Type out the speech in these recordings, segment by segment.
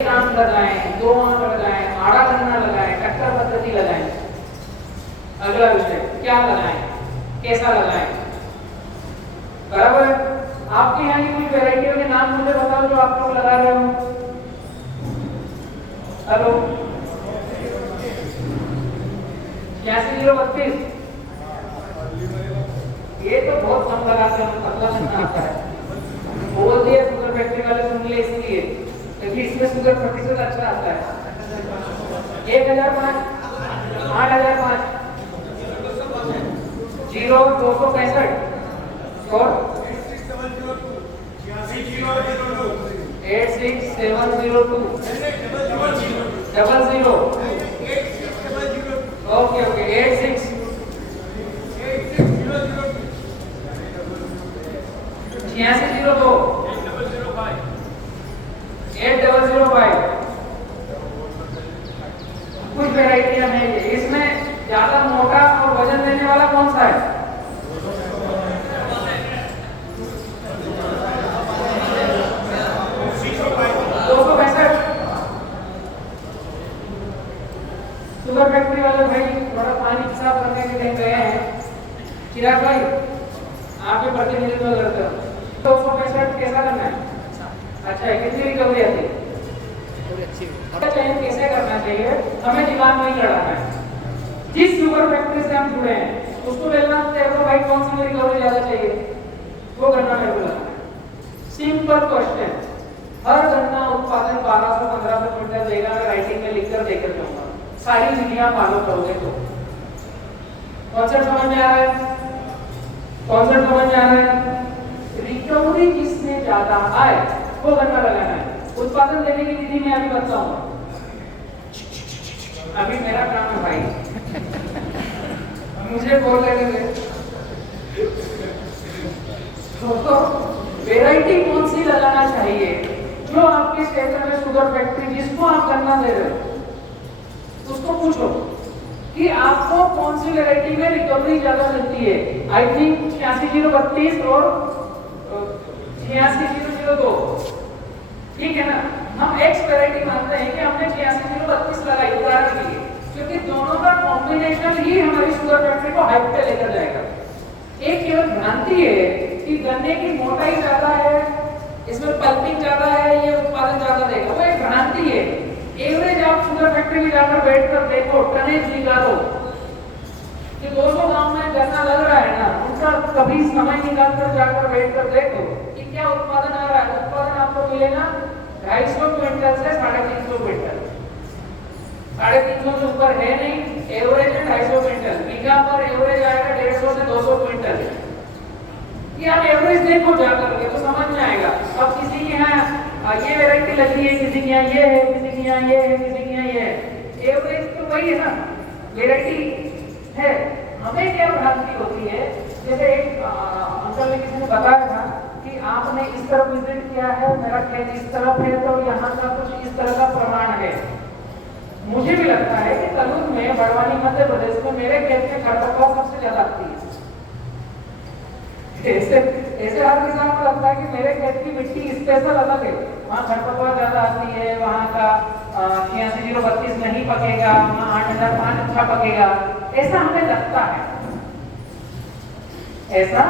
आम लगाएं, 2 आम लगाएं, आड़ा गन्ना लगाएं, टक्कर पद्धति लगाएं। अगला विषय क्या लगाएं, कैसा लगाएं, बराबर। आपके यहाँ की कोई वैरायटियों के नाम मुझे बताओ जो आप लोग लगा रहे हो। हेलो, 8632 ये तो बहुत कम लगाते हैं, पतला गन्ना आता है। बोल दिए शुगर फैक्ट्री वाले सुन ले इसलिए, क्योंकि इसमें शुगर प्रतिशत अच्छा आता है। 1005, 8005, 0265 और 86702 00। Okay okay 86 8602 8005। कुछ वैरायटियां हैं ये। इसमें ज्यादा मोटा और वजन देने वाला कौन सा है? शुगर फैक्ट्री वाले भाई थोड़ा पानी साफ करने के लिए गए हैं। चिराग भाई आप भी प्रतिनिधित्व करते हो, 265 कैसा करना है? अच्छा है, कितनी रिकवरी आती है? चयन कैसे करना चाहिए? हमें दिमाग नहीं लड़ाना है। जिस शुगर फैक्ट्री से हम जुड़े हैं उसको मिलना तेरे को भाई कौन सी रिकवरी ज्यादा चाहिए वो गन्ना मेरे को लगाना है। Simple question. हर गन्ना उत्पादन 1200-1500 क्विंटल देगा। मैं राइटिंग में लिखकर देकर जाऊंगा, सारी विधियां फॉलो करोगे तो। कॉन्सेप्ट समझ में आ रहा है? कॉन्सेप्ट समझ में आ रहा है? रिकवरी जिसमें ज्यादा आए वो गन्ना लगाना है। उत्पादन देने की विधि मैं अभी बताऊंगा। अभी मेरा काम है भाई मुझे बोल रहे थे तो वैरायटी कौन सी लगाना चाहिए जो आपके क्षेत्र में शुगर फैक्ट्री जिसको आप गन्ना दे रहे हो उसको पूछो कि आपको कौन सी वैरायटी में रिकवरी ज्यादा मिलती है। आई थिंक 8632 और 8602, ठीक है ना। हम एक्स वैरायटी मानते हैं कि हमने 8632 लगाई उदाहरण के लिए, क्योंकि दोनों का कॉम्बिनेशन ही हमारी शुगर फैक्ट्री को हाइट पे लेकर जाएगा। एक केवल भ्रांति है कि गन्ने की मोटाई ज्यादा है, इसमें पल्पिंग ज्यादा है, ये उत्पादन ज्यादा देगा, वो एक भ्रांति है। एवरेज आप शुगर फैक्ट्री में जाकर बैठ कर देखो, टनेज निकालो कि 200 गांव में गन्ना लग रहा है ना, उनका कभी समय निकाल कर जाकर बैठ कर देखो कि क्या उत्पादन आ रहा है। उत्पादन आपको मिलेगा 250 क्विंटल से 350 क्विंटल। 350 से ऊपर है नहीं, एवरेज है 250 क्विंटल। बीघा पर एवरेज आएगा 150 से 200 क्विंटल। ये आप एवरेज देखो जाकर के तो समझ में आएगा। अब किसी के यहाँ ये वैरायटी लगी है, किसी के यहाँ ये है, किसी के यहाँ ये है, किसी के यहाँ ये है, एवरेज तो वही है ना, वैरायटी है। हमें क्या भ्रांति होती है, जैसे एक अंकल ने किसी ने बताया था कि आपने इस तरफ विजिट किया है, मेरा खेत इस तरफ है, तो यहाँ का कुछ इस तरह का प्रमाण है। मुझे भी लगता है कि तलुन में, बड़वानी मध्य प्रदेश में मेरे खेत में खरपतवार सबसे ज्यादा आती है। ऐसे हर किसान को लगता है कि मेरे खेत की मिट्टी स्पेशल अलग है, वहाँ खरपतवार ज्यादा आती है, वहाँ का 8632 नहीं पकेगा, वहाँ 8005 अच्छा पकेगा। ऐसा हमें लगता है, ऐसा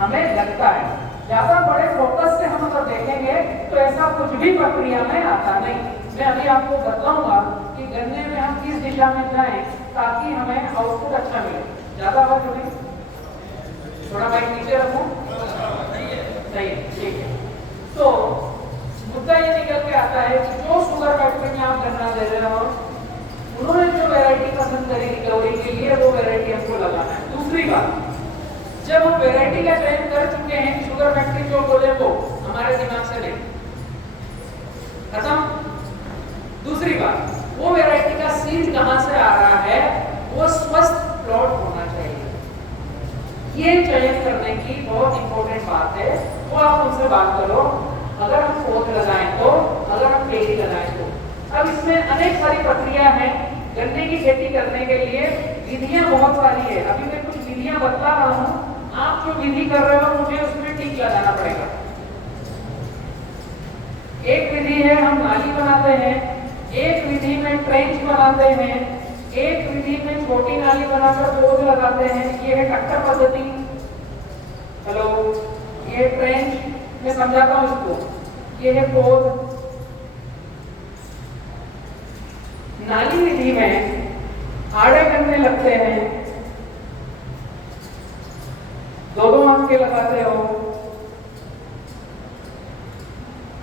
हमें लगता है। ज्यादा बड़े फोकस से हम अगर देखेंगे तो ऐसा कुछ भी प्रक्रिया में आता नहीं। मैं अभी आपको बताऊंगा कि गन्ने में हम किस दिशा में जाएं ताकि हमें आउटपुट अच्छा मिले। ज्यादा आवाज हो रही, थोड़ा माइक नीचे रखूं, नहीं ठीक है। तो मुद्दा ये निकल के आता है कि जो शुगर फैक्ट्री में आप गन्ना दे रहे हो उन्होंने जो वैरायटी पसंद करी रिकवरी के लिए वो वैरायटी हमको लगाना है। दूसरी बात, जब हम वैरायटी का चयन कर चुके हैं, शुगर फैक्ट्री जो बोले वो हमारे दिमाग से नहीं खत्म। दूसरी बात, वो वैरायटी का सीड कहां से आ रहा है, वो स्वस्थ प्लॉट होना चाहिए। ये चयन करने की बहुत इंपॉर्टेंट बात है, वो आप उनसे बात करो। अगर हम पौध लगाएं तो, अगर हम पेड़ी लगाएं तो। अब इसमें अनेक सारी प्रक्रिया है गन्ने की खेती करने के लिए, विधियां बहुत सारी है। अभी मैं कुछ विधियां बता रहा हूं, आप जो विधि कर रहे हो मुझे उसमें टिक लगाना पड़ेगा। एक विधि है हम नाली बनाते हैं, एक विधि में ट्रेंच बनाते हैं, एक विधि में छोटी नाली बनाकर पोध लगाते हैं, ये है टक्कर पद्धति। हेलो, ये ट्रेंच मैं समझाता हूँ इसको, ये है पोध। नाली विधि में आड़े गन्ने लगते हैं, दो आम के लगाते हो,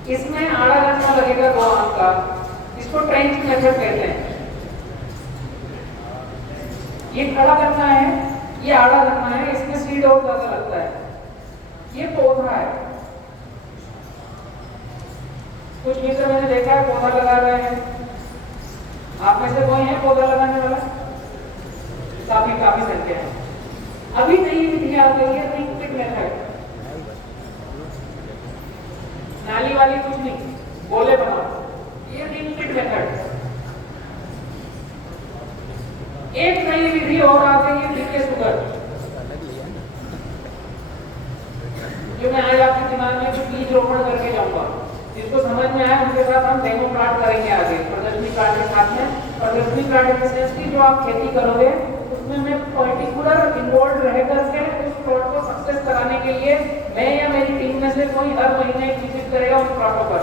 इसमें आड़ा गन्ना लगेगा 2 आम का, इसको ट्रेंच मेथड कहते हैं। ये खड़ा गन्ना है, ये आड़ा गन्ना है, इसमें सीड और ज्यादा लगता है, ये पौधा है। कुछ मित्र मैंने देखा है पौधा लगा रहे हैं, आप में से कोई है पौधा लगाने वाला? काफी संख्या है। अभी नई विधि आ गई है रिंग पिट मेथड, नाली वाली कुछ नहीं, गोले बनाओ, ये रिंग पिट मेथड। एक नई विधि और आ गई है बीके सुगर, जो मैं आज आपके दिमाग में कुछ बीज रोपण करके जाऊंगा। जिसको समझ में आया उनके साथ हम डेमो प्लांट करेंगे आगे, प्रदर्शनी प्लांट के साथ में। प्रदर्शनी प्लांट के सेंस की जो आप खेती करोगे उसमें मैं पर्टिकुलर इन्वॉल्व रह करके उस प्लॉट को सक्सेस कराने के लिए मैं या मेरी टीम में से कोई हर महीने विजिट करेगा उस प्लॉटों पर,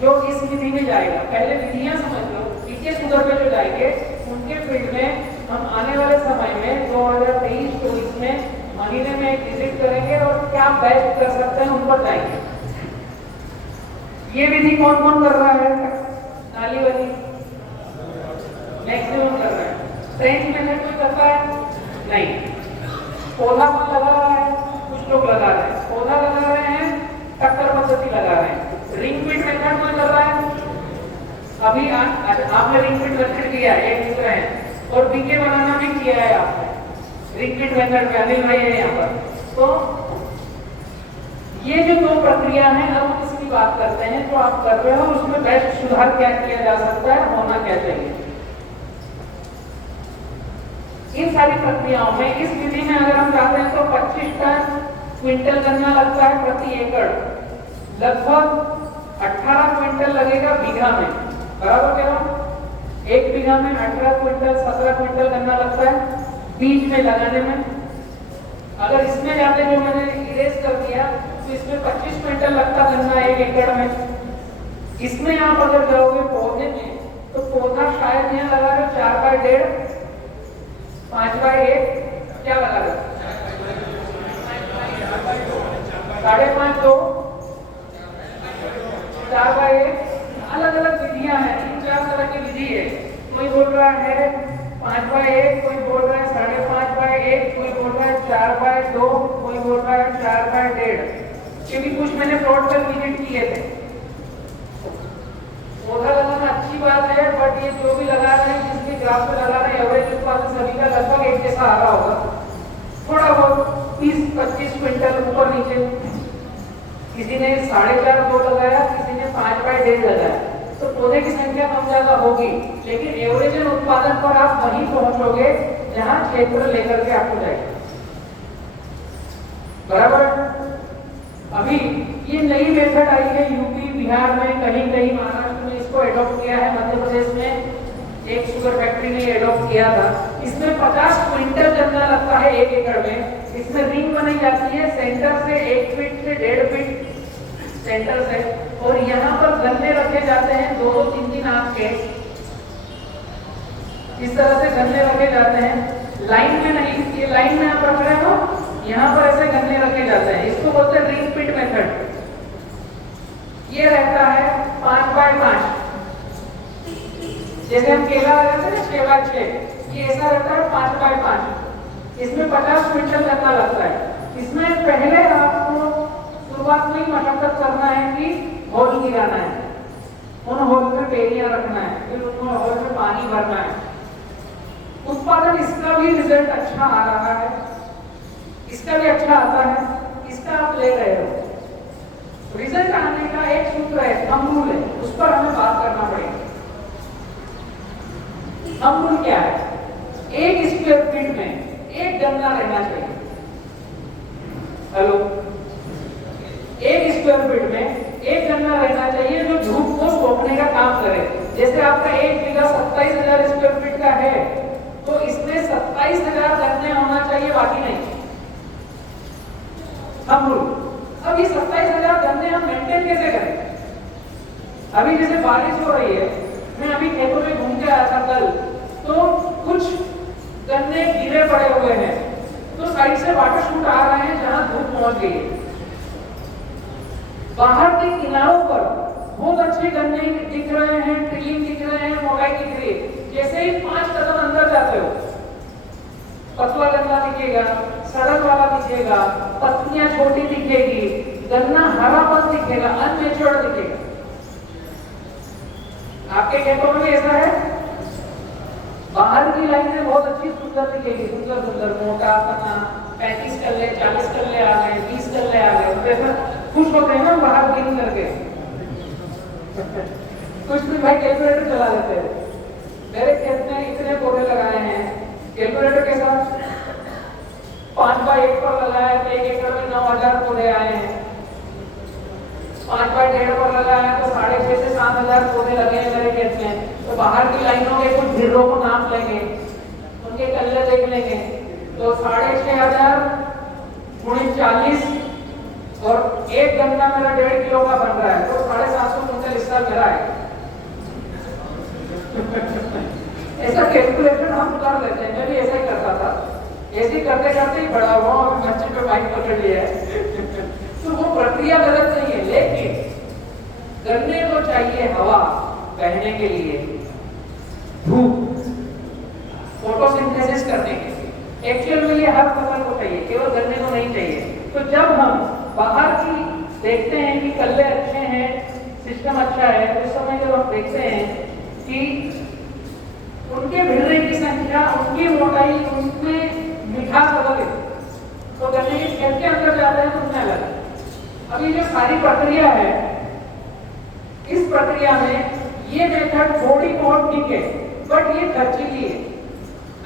जो इस विधि में जाएगा। पहले विधियां समझ लो, बीके सुगर पे जो जाएंगे उनके फील्ड में हम आने वाले समय में 2023-24 में महीने में एक विजिट करेंगे और क्या बेस्ट कर सकते हैं उन पर जाएंगे। ये विधि कौन कौन कर रहा है? नाली वाली मैक्सिमम कर रहा है। ट्रेंच मेथड कोई करता है? नहीं। पौधा कौन लगा रहा है? कुछ लोग लगा रहे हैं, पौधा लगा रहे हैं, टक्कर पद्धति लगा रहे हैं। रिंग पिट मेथड कौन कर रहा है? अभी आपने रिंग पिट मेथड किया है, एक दूसरा है, और बीके बनाना भी किया है आपने रिंग पिट मेथड में, अनिल भाई है यहाँ पर। तो ये जो 2 प्रक्रिया है, अब हम इसकी बात करते हैं जो आप कर रहे हो उसमें बेस्ट सुधार क्या किया जा सकता है, होना क्या चाहिए। इन सारी प्रक्रियाओं में इस विधि में अगर हम चाहते हैं तो 25 टन क्विंटल गन्ना लगता है प्रति एकड़, लगभग 18 क्विंटल लगेगा बीघा में, बराबर कह रहा हूं? 1 बीघा में 18 क्विंटल 17 क्विंटल गन्ना लगता है बीज में लगाने में। अगर इसमें जाते जो मैंने इरेज कर दिया तो इसमें 25 क्विंटल लगता गन्ना 1 एकड़ में। इसमें आप अगर जाओगे पौधे में तो पौधा शायद यहाँ लगा रहे 4/1.5, 5/1, क्या लगा रहे 5.5, 2, 4/1। अलग अलग विधियां हैं, 3-4 तरह की विधि है। कोई बोल रहा है 5/1, कोई बोल रहा है 5.5/1, कोई बोल रहा है 4/2, कोई बोल रहा है 4/1.5। क्योंकि कुछ मैंने प्लॉट पर विजिट किए थे। पौधा लगाना अच्छी बात है, बट ये जो भी लगा रहे हैं, जिसके ग्राफ पे लगा रहे हैं, एवरेज उत्पादन सभी का लगभग एक जैसा आ रहा होगा, थोड़ा बहुत 20-25 क्विंटल ऊपर नीचे। किसी ने 4.5-2 लगाया, किसी ने 5/1.5 लगाया, तो पौधे की संख्या कम ज्यादा होगी, लेकिन एवरेज उत्पादन पर आप वहीं पहुंचोगे जहां क्षेत्र लेकर के आपको जाएगा, बराबर। अभी ये नई मेथड आई है यूपी बिहार में, कहीं कहीं महाराष्ट्र में इसको एडॉप्ट किया है, मध्य प्रदेश में एक शुगर फैक्ट्री ने एडॉप्ट किया था। इसमें 50 क्विंटल गन्ना लगता है 1 एकड़ में। इसमें रिंग बनाई जाती है सेंटर से 1 फीट से 1.5 फीट सेंटर से, और यहाँ पर गन्ने रखे जाते हैं 2-2, 3-3 आंख के, इस तरह से गन्ने रखे जाते हैं। लाइन में नहीं, ये लाइन में आप रख रहे हो, यहाँ पर ऐसे गन्ने रखे जाते हैं, इसको बोलते हैं रिंग पिट मेथड। ये रहता है 5/5, जैसे हम केला लगाते हैं 6/6, ये ऐसा रहता है 5/5। इसमें 50 क्विंटल गन्ना लगता है। इसमें पहले आपको शुरुआत में ही मशक्कत करना है कि होल गिराना है, उन होल में पेड़ियां रखना है, फिर उन होल में पानी भरना है। उत्पादन इसका भी रिजल्ट अच्छा आ रहा है, इसका भी अच्छा आता है, इसका आप ले रहे हो। रिजल्ट आने का एक सूत्र है, थंब रूल है, उस पर हमें बात करना पड़ेगा। थंब रूल क्या है? 1 स्क्वायर फीट में 1 गन्ना रहना चाहिए। हेलो, 1 स्क्वायर फीट में 1 गन्ना रहना चाहिए जो जैसे आपका 1 बीघा 27,000 स्क्वायर फीट का है, तो इसमें 27,000 गन्ने होना चाहिए, बाकी नहीं। हम अब ये 27,000 गन्ने हम मेंटेन कैसे करें? अभी जैसे बारिश हो रही है, मैं अभी खेतों में घूम के आया था कल, तो कुछ गन्ने गिरे पड़े हुए हैं, तो साइड से वाटर शूट आ रहे हैं जहां धूप पहुंच गई है। बाहर के किनारों पर बहुत अच्छे गन्ने दिख रहे हैं, ट्रिलिंग दिख रहे हैं, मोटाई दिख रही है। जैसे ही 5 कदम अंदर जाते हो, पतला गन्ना दिखेगा, सड़क वाला दिखेगा, पत्तियां छोटी दिखेगी, गन्ना हरापन दिखेगा, अनमेच्योर्ड दिखेगा। आपके खेतों में भी ऐसा है? बाहर की लाइन में बहुत अच्छी सुंदर दिखेगी, सुंदर सुंदर मोटा तना, 35 कल्ले 40 कल्ले आ गए, 20 कल्ले आ गए, तो ऐसा खुश होते हैं ना बाहर गिन करके। कुछ भी भाई कैलकुलेटर चला लेते हैं। मेरे खेत में इतने पौधे लगाए हैं, कैलकुलेटर के साथ 5x1 पर लगाया तो 1 एकड़ में 9,000 पौधे आए हैं। 5x1.5 पर लगाया तो 6,500 से 7,000 पौधे लगे हैं मेरे खेत में। तो बाहर की लाइनों के कुछ ढेरों को नाप लेंगे, उनके कल्ले देख लेंगे, तो 6,500 गुणित 40 और एक गन्ना मेरा 1.5 किलो का बन रहा है, तो 750 क्विंटल इस साल मेरा है। ऐसा कैलकुलेशन हम कर लेते हैं, मैं भी ऐसा ही करता था। ऐसे ही करते करते ही बड़ा हुआ और मंच पे माइक पकड़ लिया है। तो वो प्रक्रिया गलत नहीं है, लेकिन गन्ने को चाहिए हवा बहने के लिए, धूप, फोटोसिंथेसिस करने के लिए। एक्चुअल में ये हर फसल को चाहिए, केवल गन्ने को नहीं चाहिए। तो जब हम बाहर की देखते हैं कि कल्ले अच्छे हैं, सिस्टम अच्छा है, उस समय जब हम देखते हैं कि उनके भिड़ने की संख्या, उनकी मोटाई, उनमें मिठास अलग है, तो गन्ने के खेत के अंदर जाते हैं तो उनमें अलग है। अभी जो सारी प्रक्रिया है, इस प्रक्रिया में ये मेथड थोड़ी बहुत ठीक है, बट ये खर्चीली है।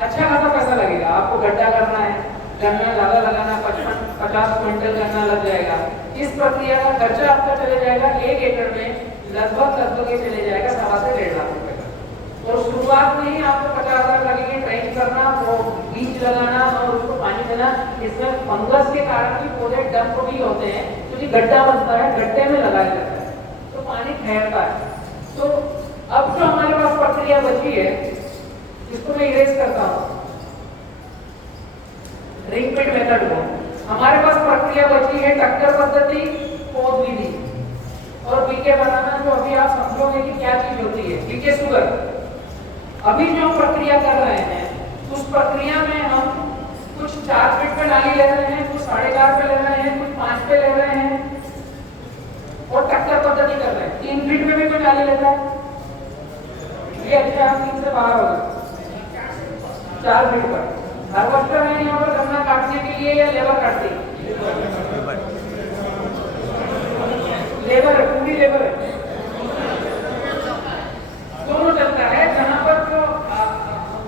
अच्छा खासा पैसा लगेगा, आपको गड्ढा करना है, गन्ना ज्यादा लगाना, 55-50 क्विंटल गन्ना लग जाएगा। इस प्रक्रिया का खर्चा आपका चले जाएगा 1 एकड़ में लगभग ये चले जाएगा 1.25 से 1.5 लाख रुपए का। और शुरुआत में ही आपको 50,000 लगेगी ट्रेंच करना, वो बीज लगाना और उसको पानी देना। इसमें फंगस के कारण भी पौधे डंप भी होते हैं, क्योंकि गड्ढा बनता है, गड्ढे में लगाया जाता है तो पानी ठहरता है। तो अब जो हमारे पास प्रक्रिया बची है, इसको मैं इरेज करता हूँ, रिंग पिट मेथड को। हमारे पास प्रक्रिया बची है टक्कर पद्धति, पौध विधि और बीके बनाना, जो अभी आप समझोगे कि क्या चीज होती है। बीके शुगर, अभी जो प्रक्रिया कर रहे हैं, उस प्रक्रिया में हम कुछ 4 फीट पे डाली ले रहे हैं, कुछ 4.5 पे ले रहे हैं, कुछ 5 पे ले रहे हैं, और टक्कर पद्धति कर रहे हैं। 3 फीट में भी कोई डाली लेता है, ये अच्छा 3 से बाहर होगा, 4 फीट पर। हार्वेस्टर है यहाँ पर गन्ना काटने के लिए या लेबर काटती है? लेबर है, पूरी लेबर है, दोनों चलता है। जहाँ पर जो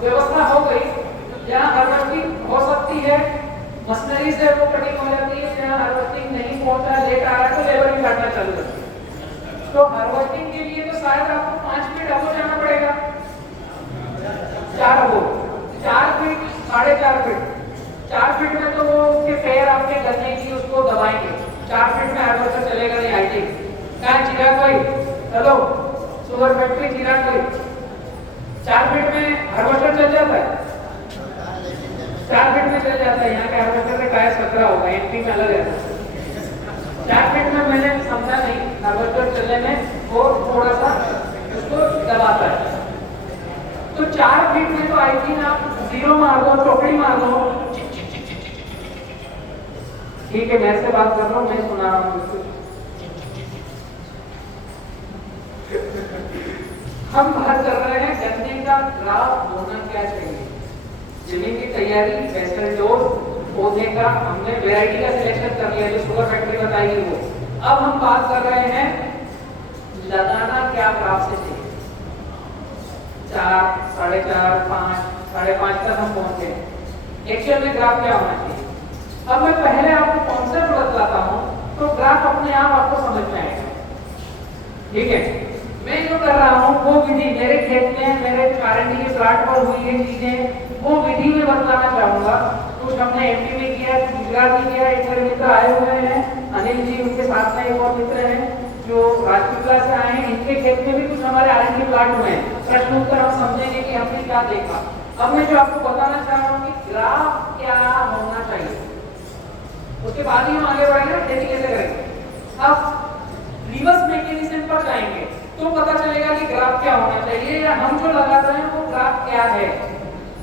व्यवस्था हो गई, जहाँ हार्वेस्टिंग हो सकती है, मशीनरी से वो कटिंग हो जाती है। जहाँ हार्वेस्टिंग नहीं पहुंचा, लेट आ रहा है, तो लेबर भी काटना चालू करती है। तो हार्वेस्टिंग के लिए तो शायद आपको 5 फीट अबो जाना पड़ेगा, 4 अबो, 4 फीट 4.5 फीट। 4 फीट में तो वो उसके पैर आपके गन्ने की उसको दबाएंगे। 4 फीट में हार्वेस्टर चलेगा नहीं। आई थिंक कहाँ चिराग भाई, हेलो, शुगर फैक्ट्री चिराग भाई, 4 फीट में हार्वेस्टर चल जाता है, 4 फीट में चल जाता है। यहाँ के हार्वेस्टर का टायर 17 होगा, एमपी में अलग है। 4 फीट में मैंने समझा नहीं, हार्वेस्टर चलने में वो थोड़ा सा उसको दबाता है। तो 4 फीट में तो आई थिंक आप 0 मार दो, चौकड़ी मार दो, ठीक है, मैं से बात कर रहा हूँ, मैं सुना रहा हूँ। हम बात कर रहे हैं गन्ने का ग्राफ होना क्या चाहिए, जमीन की तैयारी, वेस्टर्न डोज, पौधे का हमने वैरायटी का सिलेक्शन कर लिया, जो शुगर फैक्ट्री बताएगी वो। अब हम बात कर रहे हैं लगाना क्या ग्राफ से चाहिए। 4, 4.5, 5, 5.5 तक हम पहुंचे। एक्चुअल में ग्राफ क्या होना चाहिए? अब मैं पहले आपको कॉन्सेप्ट बतलाता हूं, तो ग्राफ अपने आप आपको समझ में आएगा, ठीक है। मैं जो कर रहा हूँ वो विधि मेरे खेत में, मेरे R&D के प्लाट पर हुई है चीजें, वो विधि में बताना चाहूंगा। कुछ हमने MP में किया, कुछ गुजरात में किया। एक मेरे मित्र आए हुए हैं अनिल जी, उनके साथ में एक और मित्र हैं जो राजपीपला से आए हैं। इनके खेत में भी कुछ हमारे R&D प्लाट हुए हैं। प्रश्न उत्तर हम समझेंगे कि हमने क्या देखा। अब मैं जो आपको बताना चाह रहा हूँ कि ग्राफ क्या होना चाहिए, उसके बाद ही हम आगे बढ़ेंगे खेती कैसे करेंगे। अब रिवर्स मैकेनिज्म पर जाएंगे तो पता चलेगा कि ग्राफ क्या होना चाहिए, या हम जो लगा रहे हैं वो ग्राफ क्या है।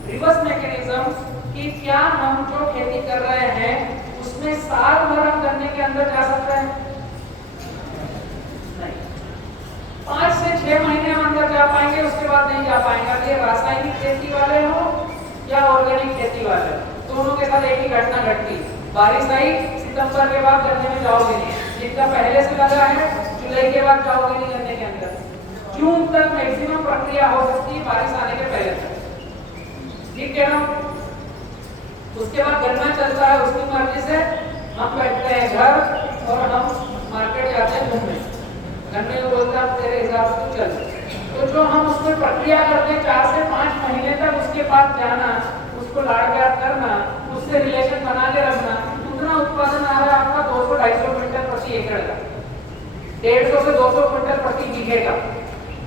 रिवर्स मैकेनिज्म कि क्या हम जो खेती कर रहे हैं उसमें साल भर हम गन्ने के अंदर जा सकते हैं? नहीं, 5 से 6 महीने हम अंदर जा पाएंगे, उसके बाद नहीं जा पाएंगे। ये रासायनिक खेती वाले हो या ऑर्गेनिक खेती वाले, दोनों के साथ एक ही घटना घटती। बारिश आई, सितंबर के बाद गन्ने में जाओगे नहीं, जितना पहले से लगा है जुलाई के बाद जाओगे नहीं गन्ने के अंदर। जून तक मैक्सिमम प्रक्रिया हो सकती है, बारिश आने के पहले तक, ठीक है ना। उसके बाद गन्ना चलता है, उसकी मर्जी से हम बैठते हैं घर और हम मार्केट जाते हैं घूमने। गन्ने को बोलता है तेरे हिसाब से चल। तो जो हम उसमें प्रक्रिया करते हैं 4 से 5 महीने तक, उसके बाद जाना, उसको लाड़ प्यार करना, उससे रिलेशन बना के रखना, उतना उत्पादन आ रहा है आपका 200-250 क्विंटल प्रति एकड़ का, 150 से 200 क्विंटल प्रति बीघे का।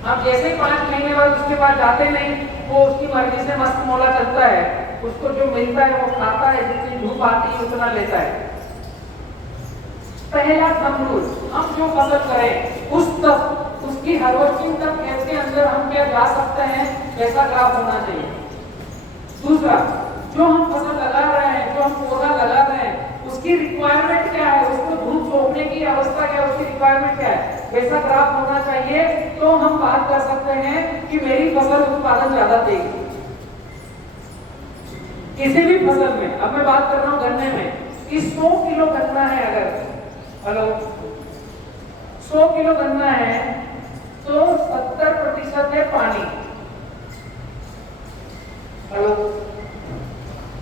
आप जैसे ही 5 महीने बाद उसके बाद जाते नहीं, वो उसकी मर्जी से मस्त मौला चलता है, उसको जो मिलता है वो खाता है, जितनी धूप आती है उतना लेता है। पहला थंब रूल, हम जो फसल करें उस तक उसकी हार्वेस्टिंग तक खेत के अंदर हम क्या जा सकते हैं, वैसा ग्राफ होना चाहिए। दूसरा, जो हम फसल लगा रहे हैं, जो हम पौधा लगा रहे हैं, उसकी रिक्वायरमेंट क्या है, उसको धूप सोखने की अवस्था क्या है, उसकी रिक्वायरमेंट क्या है, वैसा ग्राफ होना चाहिए। तो हम बात कर सकते हैं कि मेरी फसल उत्पादन ज्यादा देगी किसी भी फसल में। अब मैं बात कर रहा हूँ गन्ने में कि 100 किलो गन्ना है, अगर 100 किलो गन्ना है तो 70% है पानी।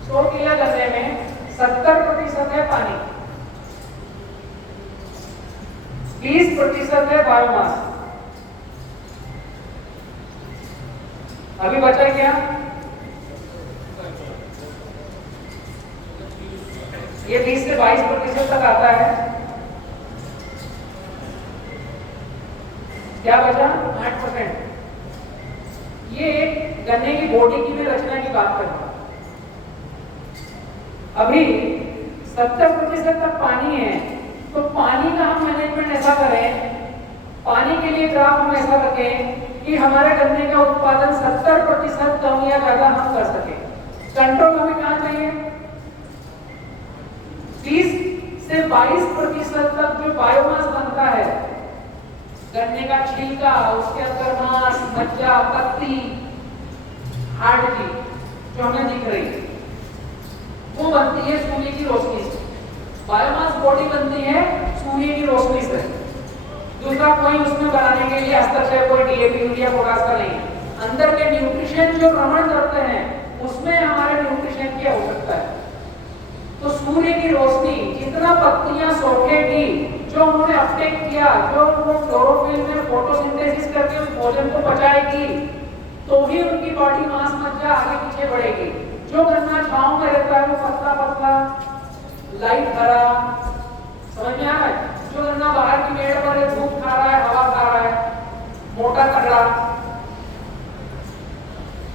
100 किलो गन्ने में 70% है पानी, 20% है बायोमास। अभी बचा क्या? ये 20 से 22% तक आता है। क्या बचा? 8%। ये एक गन्ने की बॉडी की मैं रचना की बात कर रहा हूं। अभी 70% तक पानी है, तो पानी का हम मैनेजमेंट ऐसा करें, पानी के लिए ग्राफ हम ऐसा रखें कि हमारे गन्ने का उत्पादन 70% कम या ज्यादा हम कर सके। कंट्रोल हमें कहां चाहिए? 20 से 22% तक जो बायोमास बनता है, गन्ने का छिलका, उसके अंदर मांस, मज्जा, पत्ती, हार्ड की जो हमें दिख रही है, वो बनती है सूर्य की रोशनी से। बायोमास बॉडी बनती है सूर्य की रोशनी से। दूसरा कोई उसमें बनाने के लिए हस्तक्षेप कोई DAP, यूरिया, पोटाश का नहीं है। अंदर के न्यूट्रिशन जो रमण करते हैं उसमें हमारे न्यूट्रिशन की आवश्यकता है। तो सूर्य की रोशनी जितना पत्तियां सोखेगी, जो उन्होंने अपटेक किया, जो वो क्लोरोफिल में फोटोसिंथेसिस करके उस भोजन को पचाएगी, तो ही उनकी बॉडी मास मज्जा आगे पीछे बढ़ेगी। जो गन्ना छांव में रहता है वो पतला पतला, लाइट हरा, समझ में आ रहा है? जो गन्ना बाहर की पेड़ पर धूप खा रहा है, हवा खा रहा है, मोटा तगड़ा,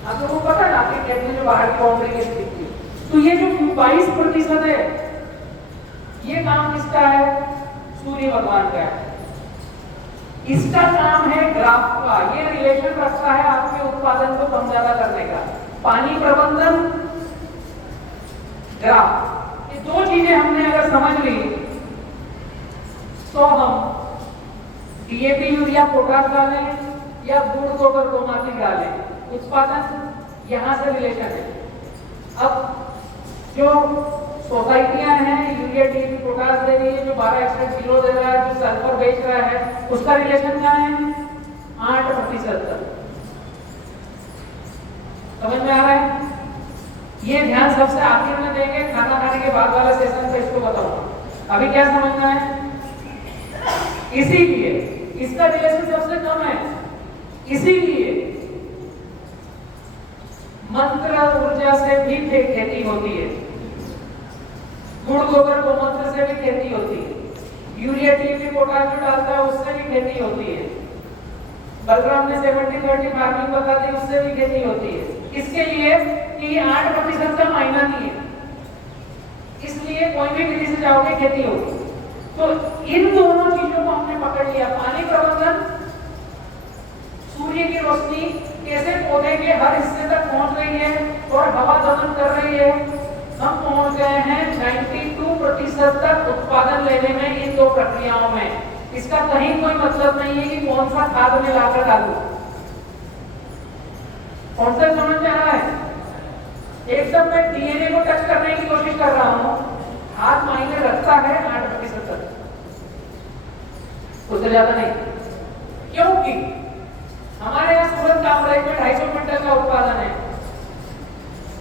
आपको वो पता है ना आपके खेत में जो बाहर की बाउंड्री की स्थिति। तो ये जो 22% है, ये काम किसका है? सूर्य भगवान का है। इसका काम है ग्राफ का, ये रिलेशन रखता है आपके उत्पादन को कम ज्यादा करने का। पानी प्रबंधन, ग्राफ, ये दो चीजें हमने अगर समझ ली तो हम DAP, यूरिया, पोटाश डालें या गुड़, गोबर, गोमाटी डालें, उत्पादन यहां से रिलेशन है। अब जो सोसाइटियां हैं यूरिया, DAP, पोटाश दे रही है, जो 12 किलो दे रहा है, जो सल्फर बेच रहा है, उसका रिलेशन क्या है? 8% तक। समझ में आ रहा है? ये ध्यान सबसे आखिर में देंगे, खाना खाने के बाद वाला सेशन पे इसको बताऊंगा। अभी क्या समझना है? इसीलिए इसका रिलेशन सबसे कम है। इसीलिए मंत्र ऊर्जा से भी खेती होती है, गुड़ गोबर गोमूत्र से भी खेती होती है, यूरिया टीपी पोटाश जो डालता है उससे भी खेती होती है, बलराम ने 70-30 फार्मिंग बता दी, उससे भी खेती होती है। इसके लिए कि 8% का मायना नहीं है, इसलिए कोई भी विधि से जाओगे खेती होगी। तो इन दोनों चीजों को हमने पकड़ लिया, पानी प्रबंधन, सूर्य की रोशनी कैसे पौधे के हर हिस्से तक पहुंच रही है और हवा दमन कर रही है। हम पहुंच गए हैं 92% तक उत्पादन लेने में इन दो प्रक्रियाओं में। इसका कहीं कोई मतलब नहीं है कि कौन सा खाद में लाकर डालूं, कौन सा समझ में आ रहा है? एकदम मैं डीएनए को टच करने की कोशिश कर रहा हूं, हाथ मायने रखता है 8% तक, उससे ज्यादा नहीं। क्योंकि हमारे यहाँ सूरत कामराज में 250 क्विंटल का उत्पादन है,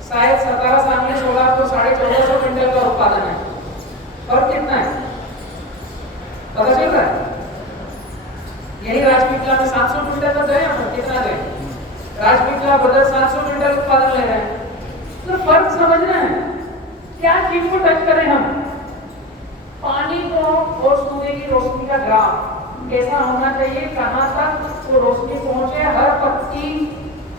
शायद 17 सामने 16 तो 1450 क्विंटल का उत्पादन है। और कितना है पता चल रहा है? यही राजपीपला में 700 क्विंटल तक गए हम, कितना गए? राजपीपला बदर 700 क्विंटल उत्पादन ले रहे हैं। तो फर्क समझना है, क्या चीज को टच करें हम, पानी को और सूर्य की रोशनी का ग्राफ कैसा होना चाहिए, कहां तक वो रोशनी पहुंचे, हर पत्ती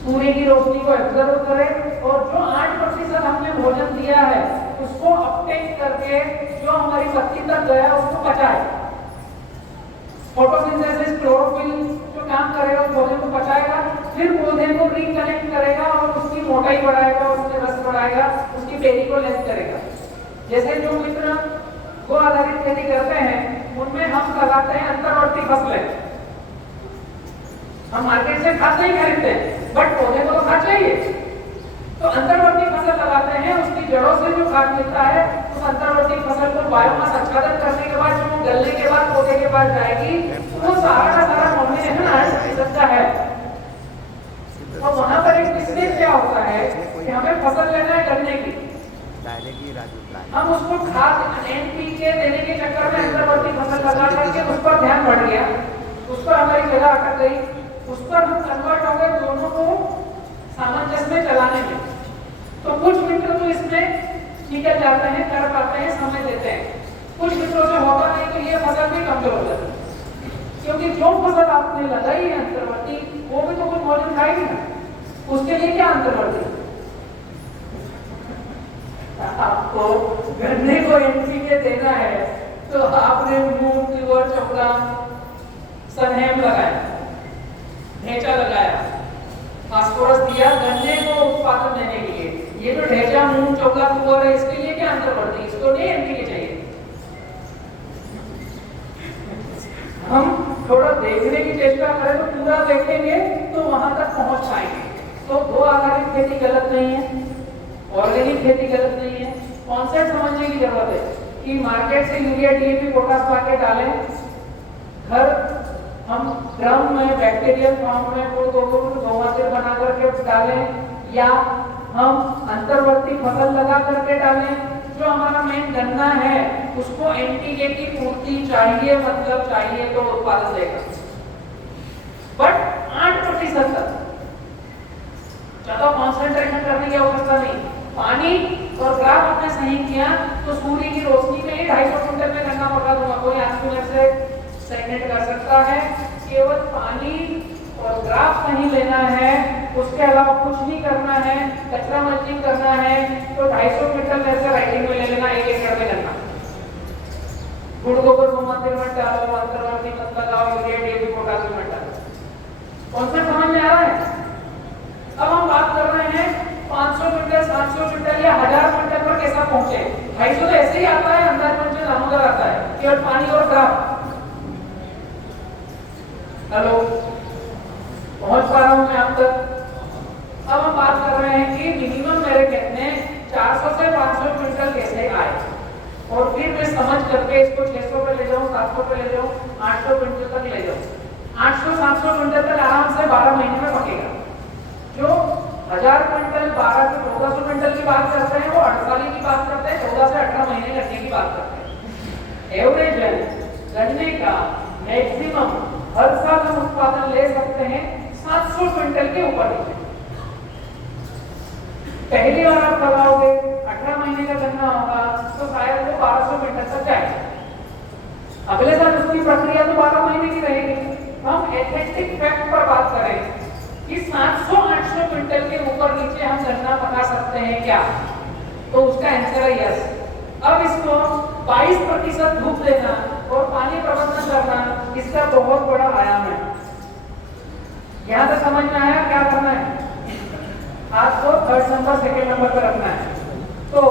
सूर्य की रोशनी को एब्जर्व करे और जो 8% हमने भोजन दिया है उसको अपटेक करके जो हमारी पत्ती तक गया उसको पचाए। फोटोसिंथेसिस, क्लोरोफिल जो काम करेगा उस भोजन को पचाएगा, फिर पौधे को रिकनेक्ट करेगा और उसकी मोटाई बढ़ाएगा, उसके रस बढ़ाएगा, उसकी बेरी को लेंथ करेगा। जैसे जो मित्र गो आधारित खेती करते हैं उनमें हम लगाते हैं अंतर्वर्ती फसलें। हम मार्केट से खाद नहीं खरीदते बट पौधे को तो खाद चाहिए, तो अंतर्वर्ती फसल लगाते हैं, उसकी जड़ों से जो खाद मिलता है उस अंतर्वर्ती फसल को बायोमास आच्छादन करने के बाद जो गलने के बाद पौधे के पास जाएगी तो वो सारा का सारा कॉम्बिनेशन 8% का है। तो वहां पर एक बिजनेस क्या होता है कि हमें फसल लेना है गन्ने की, हम उसको खाद एनपीके देने के चक्कर में अंतर्वर्ती फसल लगा करके उस पर ध्यान बढ़ गया, उस पर हमारी जगह अटक गई, उस पर हम कन्वर्ट हो गए दोनों को सामंजस्य में चलाने में। तो कुछ मित्र तो इसमें निकल जाते हैं, कर पाते हैं, समय देते हैं, कुछ मित्रों से होता नहीं तो ये फसल भी कमजोर हो जाती है, क्योंकि जो फसल आपने लगाई है अंतर्वर्ती वो भी तो कुछ भोजन खाएगी ना, उसके लिए क्या अंतर्वर्ती? आपको गन्ने को एनपीके देना है तो आपने मूंग, तिवर, चौड़ा, सनहेम लगाया, ढेंचा लगाया, फास्फोरस दिया गन्ने को उत्पादन देने के लिए। ये जो ढेंचा, मूंग, चौड़ा, तुवर है इसके लिए क्या अंतर्वर्ती? इसको नहीं एनपीके चाहिए। हम थोड़ा देखने की चेष्टा करें तो पूरा देखेंगे तो वहां तक पहुंच पाएंगे। तो गो आधारित खेती गलत नहीं है, ऑर्गेनिक खेती गलत नहीं है। कॉन्सेप्ट समझने की जरूरत है कि मार्केट से यूरिया डीएपी पोटाश पाके डालें, घर हम ड्रम में बैक्टीरियल फॉर्म में गोमूत्र बना करके डालें या हम अंतर्वर्ती फसल लगा करके डालें। जो हमारा मेन गन्ना है उसको एनपीके की पूर्ति चाहिए, मतलब चाहिए तो उत्पादन देगा, बट 8% तक ज्यादा कॉन्सेंट्रेशन करने की आवश्यकता नहीं। पानी और ग्राफ आपने सही किया तो सूर्य की रोशनी में ही 250 क्विंटल में गन्ना पका दूंगा, कोई 8 मिनट से सेगमेंट कर सकता है। केवल पानी और ग्राफ नहीं लेना है, उसके अलावा कुछ नहीं करना है, कचरा मल्चिंग करना है तो 250 क्विंटल ऐसे राइटिंग में ले लेना, 1 एकड़ में गन्ना। गुड़ गोबर गोमूत्र में डालो, अंतर्वर्ती मत लगाओ, यूरिया डीएपी पोटाश में डालो। कॉन्सेप्ट समझ में आ रहा है? अब हम बात कर रहे हैं 500 क्विंटल, 700 क्विंटल या 1000 क्विंटल पर कैसा पहुंचे। 250 तो ऐसे ही आता है, अंदाज पंचे दामोदर आता है, केवल पानी और ग्राफ। हेलो, पहुंच पा रहा हूं मैं आप तक? अब हम बात कर रहे हैं कि मिनिमम मेरे कहने 400 से 500 क्विंटल कैसे आए और फिर मैं समझ करके इसको 600 पे ले जाऊं, 700 पे ले जाऊं, 800 क्विंटल तक ले जाऊं। 800-700 क्विंटल तक आराम से 12 महीने में पकेगा। जो 1000 क्विंटल 12 से 1400 क्विंटल की बात करते हैं वो 48 की बात करते हैं, 14 से 18 महीने लगने की बात करते हैं। एवरेज है गन्ने का मैक्सिमम हर साल हम उत्पादन ले सकते हैं 700 क्विंटल के ऊपर नीचे। पहली बार आप लगाओगे 18 महीने का गन्ना होगा तो शायद वो 1200 क्विंटल तक जाएगा। अगले साल उसकी प्रक्रिया तो 12 महीने की रहेगी। हम एथेटिक फैक्ट पर बात करें कि 700-800 क्विंटल के ऊपर नीचे हम गन्ना पका सकते हैं क्या, तो उसका आंसर है यस। अब इसको 22% धूप देना और पानी प्रबंधन करना, इसका बहुत बड़ा आयाम है। यहां तक समझ में आया क्या करना है? आपको थर्ड नंबर सेकेंड नंबर पर रखना है। तो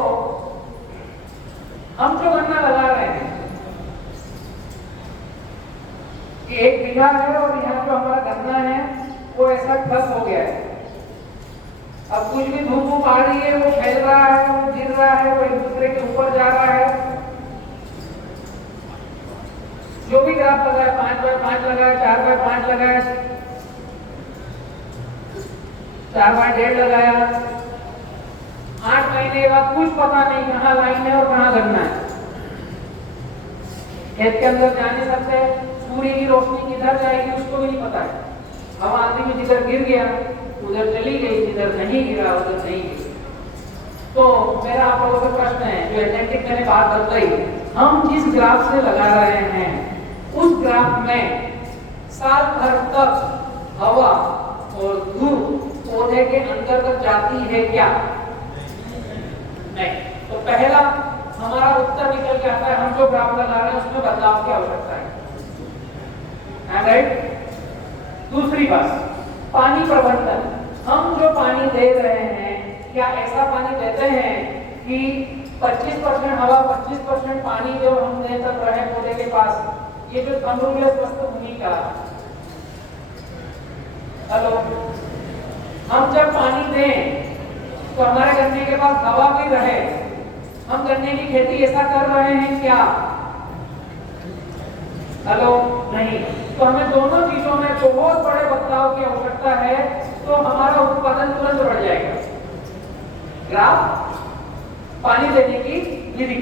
हम जो गन्ना लगा रहे हैं, 1 बीघा है और यहाँ जो हमारा गन्ना है वो ऐसा ठस हो गया है। अब कुछ भी धूप आ रही है, वो फैल रहा है, वो गिर रहा है, वो एक दूसरे के ऊपर जा रहा है। जो भी ग्राफ लगाया, 5x5 लगाया, 4x5 लगाया, 4x1.5 लगाया, 8 महीने के बाद कुछ पता नहीं कहाँ लाइन है और कहाँ गन्ना है। खेत के अंदर जा नहीं सकते, सूर्य की रोशनी किधर जाएगी उसको भी नहीं पता है। हवा आंधी में जिधर गिर गया उधर चली गई, जिधर नहीं गिरा उधर नहीं गिरी। तो मेरा आप लोगों से प्रश्न है, जो एथेटिक मैंने बात बताई, हम जिस ग्राफ से लगा रहे हैं उस ग्राफ में साल भर तक हवा और धूप पौधे के अंदर तक जाती है क्या? नहीं। तो पहला हमारा उत्तर निकल के आता है, हम जो ग्राफ लगा रहे हैं उसमें बदलाव की आवश्यकता है। राइट। दूसरी बात, पानी प्रबंधन। हम जो पानी दे रहे हैं, क्या ऐसा पानी देते हैं कि 25% हवा 25% पानी जो हम दें तक रहे पौधे के पास? ये जो थंब रूल है स्वस्थ भूमि का, हेलो, हम जब पानी दें तो हमारे गन्ने के पास हवा भी रहे। हम गन्ने की खेती ऐसा कर रहे हैं क्या? हेलो, नहीं। तो हमें दोनों चीजों में बहुत बड़े बदलाव की आवश्यकता है, तो हमारा उत्पादन तुरंत बढ़ जाएगा। ग्राफ, पानी देने की विधि।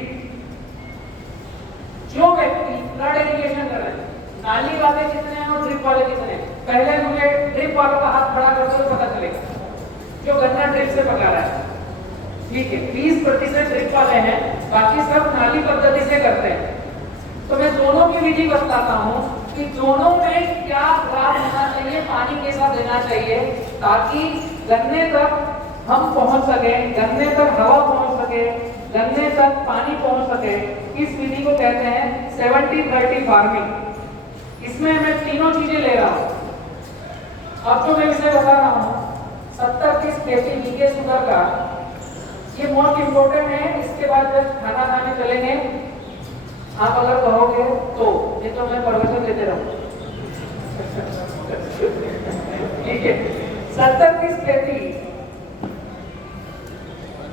जो व्यक्ति फ्लड इरिगेशन कर रहे हैं, नाली वाले कितने हैं और ड्रिप वाले कितने हैं? पहले मुझे ड्रिप वालों का हाथ खड़ा करके तो पता चलेगा, जो गन्ना ड्रिप से पका रहा है। ठीक है, 20% ड्रिप वाले हैं, बाकी सब नाली पद्धति से करते हैं। तो मैं दोनों की विधि बताता हूँ कि दोनों में क्या ग्राफ होना चाहिए, पानी कैसा देना चाहिए, ताकि गन्ने तक हम पहुंच सके, गन्ने तक हवा पहुंच सके, गन्ने तक पानी पहुंच सके। इस विधि को कहते हैं 70-30 फार्मिंग। इसमें मैं तीनों चीजें ले रहा हूँ। अब जो मैं इसे बता रहा हूँ 70-30 लीकेज शुगर का, ये मोस्ट इम्पोर्टेंट है। इसके बाद जब खाना खाने चलेंगे आप अगर कहोगे तो, ये तो मैं प्रवचन देते रहूं। ठीक है, 70-30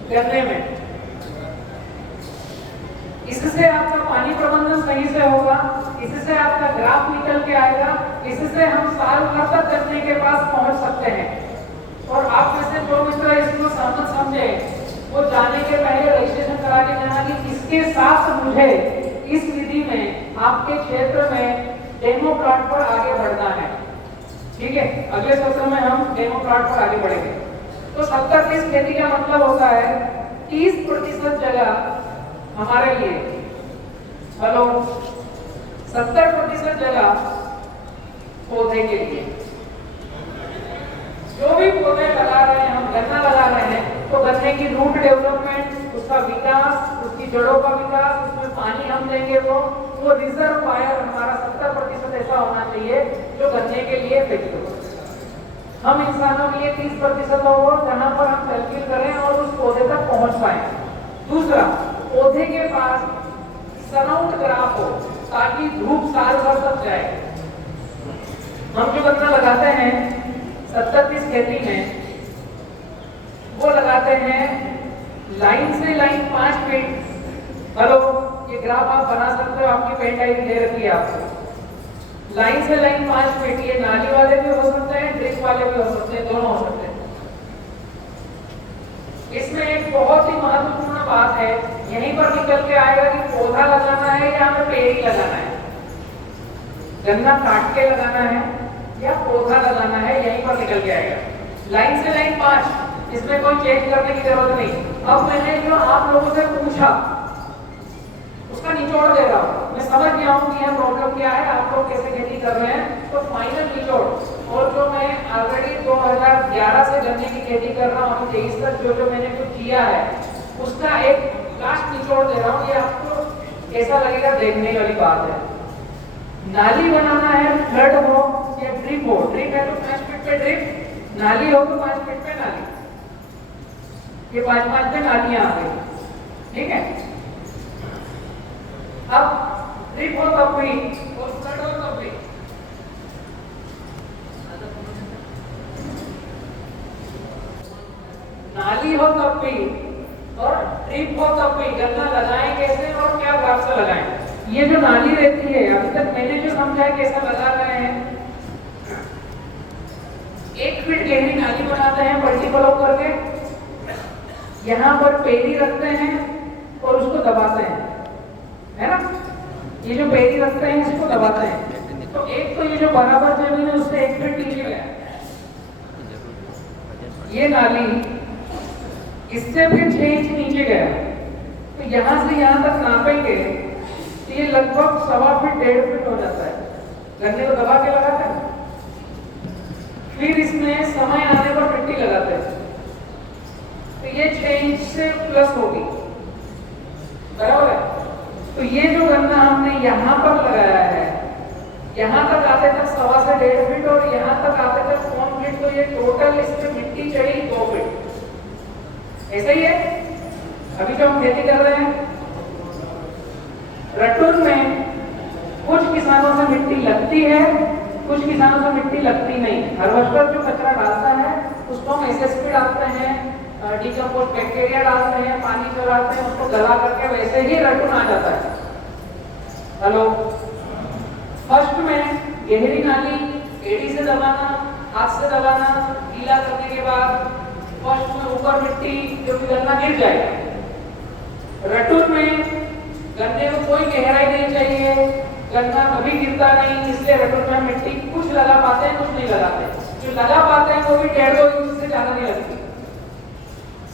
करने में, इससे आपका पानी प्रबंधन सही से होगा, इससे आपका ग्राफ निकल के आएगा, इससे हम साल भर तक गन्ने के पास पहुंच सकते हैं। और आप में से जो मित्र इसको सहमत समझे, वो जाने के पहले रजिस्ट्रेशन करा के जाना कि इसके साथ मुझे इस विधि में आपके क्षेत्र में डेमो प्लॉट पर आगे बढ़ना है। ठीक है, अगले सत्र में हम डेमो प्लॉट पर आगे बढ़ेंगे। तो 70-30 खेती का मतलब होता है 30% जगह हमारे लिए, हेलो, 70% जगह पौधे के लिए। जो भी पौधे लगा रहे हैं, हम गन्ना लगा रहे हैं, तो गन्ने की रूट डेवलपमेंट, उसका विकास, उसकी जड़ों का विकास, उसमें पानी हम देंगे तो वो रिजर्वायर हमारा 70% ऐसा होना चाहिए जो गन्ने के लिए फिट हो। हम इंसानों के लिए 30% हो जहां पर हम कैलकुलेट करें और उस पौधे तक पहुंच पाए। दूसरा, पौधे के पास सराउंड ग्राफ हो ताकि धूप साल भर तक जाए। हम जो गन्ना लगाते हैं 70-30 खेती में, वो लगाते हैं लाइन से लाइन 5 फीट। हेलो, ये ग्राफ आप बना सकते हो, आपकी पेन डायरी दे रखी है आपको। लाइन से लाइन 5 फीट, ये नाली वाले भी हो सकते हैं, ड्रिप वाले भी हो सकते हैं, दोनों हो सकते हैं। इसमें एक बहुत ही महत्वपूर्ण बात है, यहीं पर निकल के आएगा कि पौधा लगाना है या हमें पेड़ ही लगाना है, गन्ना काट के लगाना है या पौधा लगाना है, यहीं पर निकल के आएगा। लाइन से लाइन 5, इसमें कोई चेंज करने की जरूरत नहीं। अब मैंने जो आप लोगों से पूछा उसका निचोड़ दे रहा हूँ, मैं समझ गया हूँ कि यह प्रॉब्लम क्या है, आप लोग कैसे खेती कर रहे हैं, तो फाइनल निचोड़। और जो मैं ऑलरेडी 2011 से गन्ने की खेती कर रहा हूँ, अभी 23 तक जो मैंने कुछ किया है उसका एक लास्ट निचोड़ दे रहा हूँ। ये आपको कैसा लगेगा देखने वाली बात है। नाली बनाना है, फ्लड हो या ड्रिप हो, ड्रिप है तो 5 फीट पे ड्रिप, नाली हो तो 5 फीट पे नाली, ये 5-5 पे नालियां आ गई, ठीक है। अब ड्रिप हो तब भी और फ्लड हो तब भी, नाली हो तब भी और ड्रिप हो तब भी गन्ना लगाएं कैसे और क्या भाव से लगाएं। ये जो नाली रहती है, अभी तक मैंने जो समझा है कैसा लगा रहे हैं, 1 फीट गहरी नाली बनाते हैं मल्टीपल करके, यहाँ पर पेरी रखते हैं और उसको दबाते हैं, है ना। ये जो पेरी रखते हैं इसको दबाते हैं, तो एक तो ये जो बराबर जमीन है उससे 1 फीट नीचे गया, ये नाली इससे फिर 6 इंच नीचे गया, तो यहाँ से यहाँ तक नापेंगे तो ये लगभग 1.25 फीट 1.5 फीट हो जाता है। गन्ने को दबा के लगाते हैं, फिर इसमें समय आने पर मिट्टी लगाते हैं, तो ये 6 इंच से प्लस होगी, बराबर है। तो ये जो गन्ना हमने यहाँ पर लगाया है, यहाँ तक आते तक 1.25 से 1.5 फीट और यहाँ तक आते तक 1 फीट, तो ये टोटल इसमें मिट्टी चढ़ी 2 फीट। ऐसा ही है अभी जो हम खेती कर रहे हैं। रटून में कुछ किसानों से मिट्टी लगती है, कुछ किसानों से मिट्टी लगती नहीं। हार्वेस्टर जो कचरा डालता है उसको हम एसएसपी डालते हैं, डिकम्पोज बैक्टीरिया डालते हैं, पानी चलाते हैं, उसको गला करके वैसे ही रटून आ जाता है। हेलो, फर्स्ट में गहरी नाली एड़ी से दबाना, हाथ से दबाना, गीला करने के बाद फर्स्ट में ऊपर मिट्टी जो कि गन्ना गिर जाएगा। रटून में गन्ने को कोई गहराई नहीं चाहिए, गन्ना कभी गिरता नहीं, इसलिए रटून में मिट्टी कुछ लगा पाते हैं, कुछ नहीं लगाते। जो लगा पाते हैं वो भी 1.5-2 इंच से ज्यादा नहीं लगती।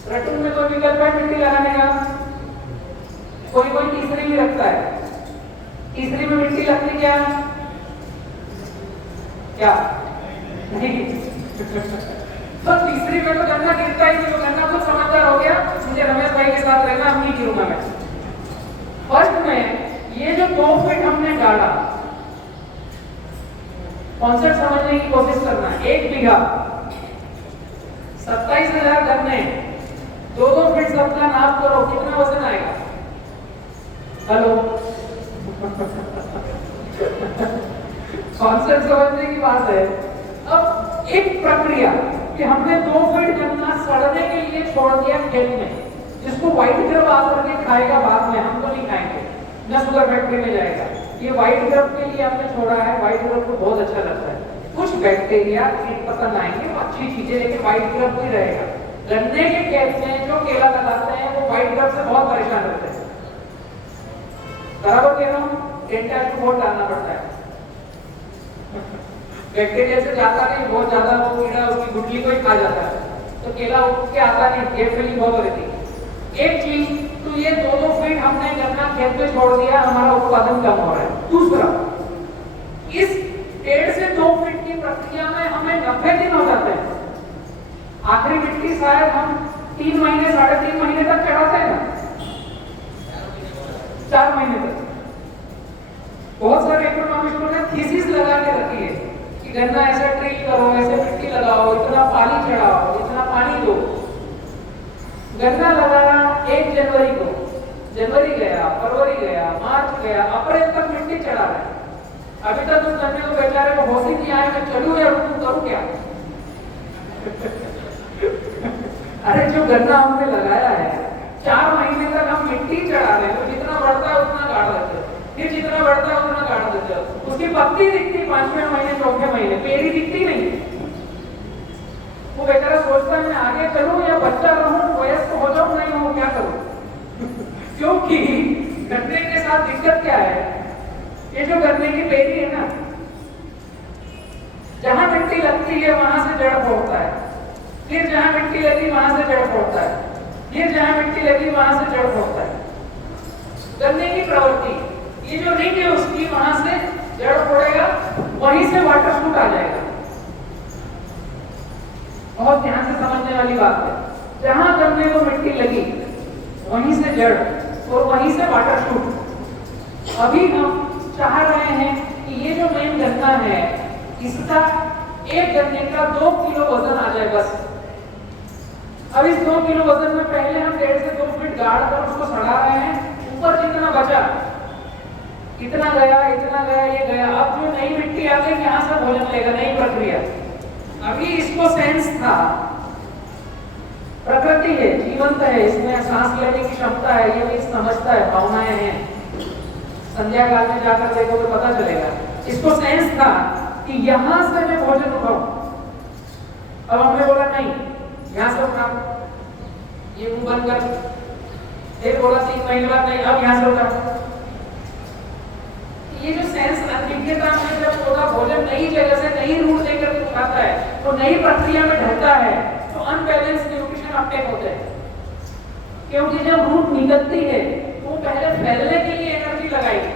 रटून में कोई विकल्प है मिट्टी लगाने का, कोई कोई तीसरी भी रखता है। तीसरी में मिट्टी लगती क्या क्या नहीं तो तीसरी में तो गन्ना गिरता ही नहीं, तो गन्ना खुद समझदार हो गया, मुझे रमेश भाई के साथ रहना, हम नहीं गिरूंगा मैं। फर्स्ट में ये जो 2 फीट हमने गाड़ा, कॉन्सेप्ट समझने की कोशिश करना। 1 बीघा 27,000 गन्ने, 2-2 फीट सबका नाप करो, कितना वजन आएगा। हेलो कॉन्सेप्ट समझने की बात है। अब एक प्रक्रिया कि हमने 2 फीट गन्ना सड़ने के लिए छोड़ दिया खेत में, जिसको व्हाइट ग्रब आकर के खाएगा बाद में, हम तो नहीं खाएंगे, न शुगर फैक्ट्री में जाएगा। ये व्हाइट ग्रब के लिए हमने छोड़ा है, व्हाइट ग्रब को बहुत अच्छा लगता है। कुछ बैक्टीरिया कीट पतंग आएंगे, अच्छी चीजें, लेकिन व्हाइट ग्रब ही रहेगा। गन्ने के खेत में जो केला लगाते हैं वो व्हाइट ग्रब से बहुत परेशान रहते हैं, बराबर कह रहा हूँ। डेल्टा को बहुत डालना पड़ता है, बैक्टीरिया से जाता नहीं, बहुत ज्यादा वो कीड़ा उसकी गुठली को ही खा जाता है, तो केला उठ के आता नहीं, गेट फीलिंग बहुत रहती है। एक चीज तो ये 2-2 फीट हमने गन्ना खेत में छोड़ दिया, हमारा उत्पादन कम हो रहा है। दूसरा, इस 1.5 से 2 फीट की प्रक्रिया में हमें 90 दिन हो जाते हैं। आखिरी मिट्टी शायद हम 3 महीने 3.5 महीने तक चढ़ाते हैं ना, 4 महीने तक। बहुत सारे इकोनॉमिस्टों ने थीसिस लगा के रखी है कि गन्ना ऐसे ट्रीट करो, ऐसे मिट्टी लगाओ, इतना पानी चढ़ाओ, इतना पानी दो। गन्ना लगाया 1 जनवरी को, जनवरी गया, फरवरी गया, मार्च गया, अप्रैल तक मिट्टी चढ़ा रहे हैं। अभी तक उस गन्ने को बेचारे को होश ही नहीं आया मैं चलूं या रुकूं, करूं क्या। अरे जो गन्ना हमने लगाया है 4 महीने तक हम मिट्टी चढ़ा रहे हैं, तो जितना बढ़ता है उतना गाड़ देते हैं, फिर जितना बढ़ता है उतना गाड़ देते हैं। उसकी पत्ती दिखती 5वें महीने 4वें महीने, पेरी दिखती नहीं। वो बेचारा सोचता है मैं आगे चलूं या बच्चा रहूं, वयस्क हो जाऊं, नहीं हो क्या करूं। क्योंकि गन्ने के साथ दिक्कत क्या है, ये जो गन्ने की पेरी है ना, जहां मिट्टी है वहां से जड़ फोड़ता है, फिर जहां मिट्टी लगी वहां से जड़ फोड़ता है, फिर जहां मिट्टी लगी वहां से जड़ फोड़ता है। गन्ने की प्रवृत्ति, ये जो रिंग है उसकी वहां से जड़ फोड़ेगा, वहीं से वाटर शूट आ जाएगा। बहुत ध्यान से समझने वाली बात है, जहां गन्ने को मिट्टी लगी वहीं से जड़ और वहीं से वाटर शूट। अभी हम चाह रहे हैं कि ये जो मेन गन्ना है इसका एक गन्ने का 2 किलो वजन आ जाए बस। अब इस 2 किलो वजन में पहले हम 1.5 से 2 फीट गाड़ कर उसको सड़ा रहे हैं, ऊपर जितना बचा इतना गया, ये गया। अब जो नई मिट्टी आ गई यहाँ से भोजन लेगा, नई प्रक्रिया। अभी इसको सेंस था, प्रकृति है, जीवंत है, इसमें सांस लेने की क्षमता है, ये भी समझता है, भावनाएं हैं। संध्या काल में जाकर देखो तो पता चलेगा। इसको सेंस था कि यहां से मैं भोजन उठाऊं। अब हमने बोला नहीं, यहां से उठाओ, ये मुंह बंद कर। फिर बोला 3 महीने बाद नहीं, अब यहां से उठाओ। ये जो सेंस अभिज्ञता में जब पौधा भोजन नई जगह से नई रूट लेकर के उठाता है तो नई प्रक्रिया में ढलता है तो अनबैलेंस न्यूट्रिशन अपटेक होते हैं। क्योंकि जब रूट निकलती है वो पहले फैलने के लिए एनर्जी लगाएगी,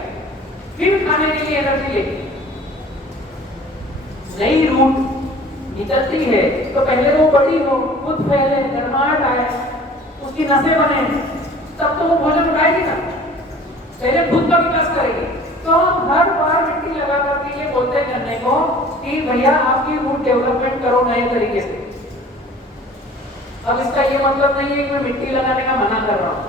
फिर खाने के लिए एनर्जी लेगी। नई रूट निकलती है तो पहले वो बड़ी हो, खुद फैले, गर्माहट आए, उसकी नसें बने, तब तो वो भोजन उठाएगी ना, पहले खुद का विकास करेगी। तो हम हर बार मिट्टी लगा करके ये बोलते हैं गन्ने को कि भैया आपकी रूट डेवलपमेंट करो नए तरीके से। अब इसका ये मतलब नहीं है कि मैं मिट्टी लगाने का मना कर रहा हूँ।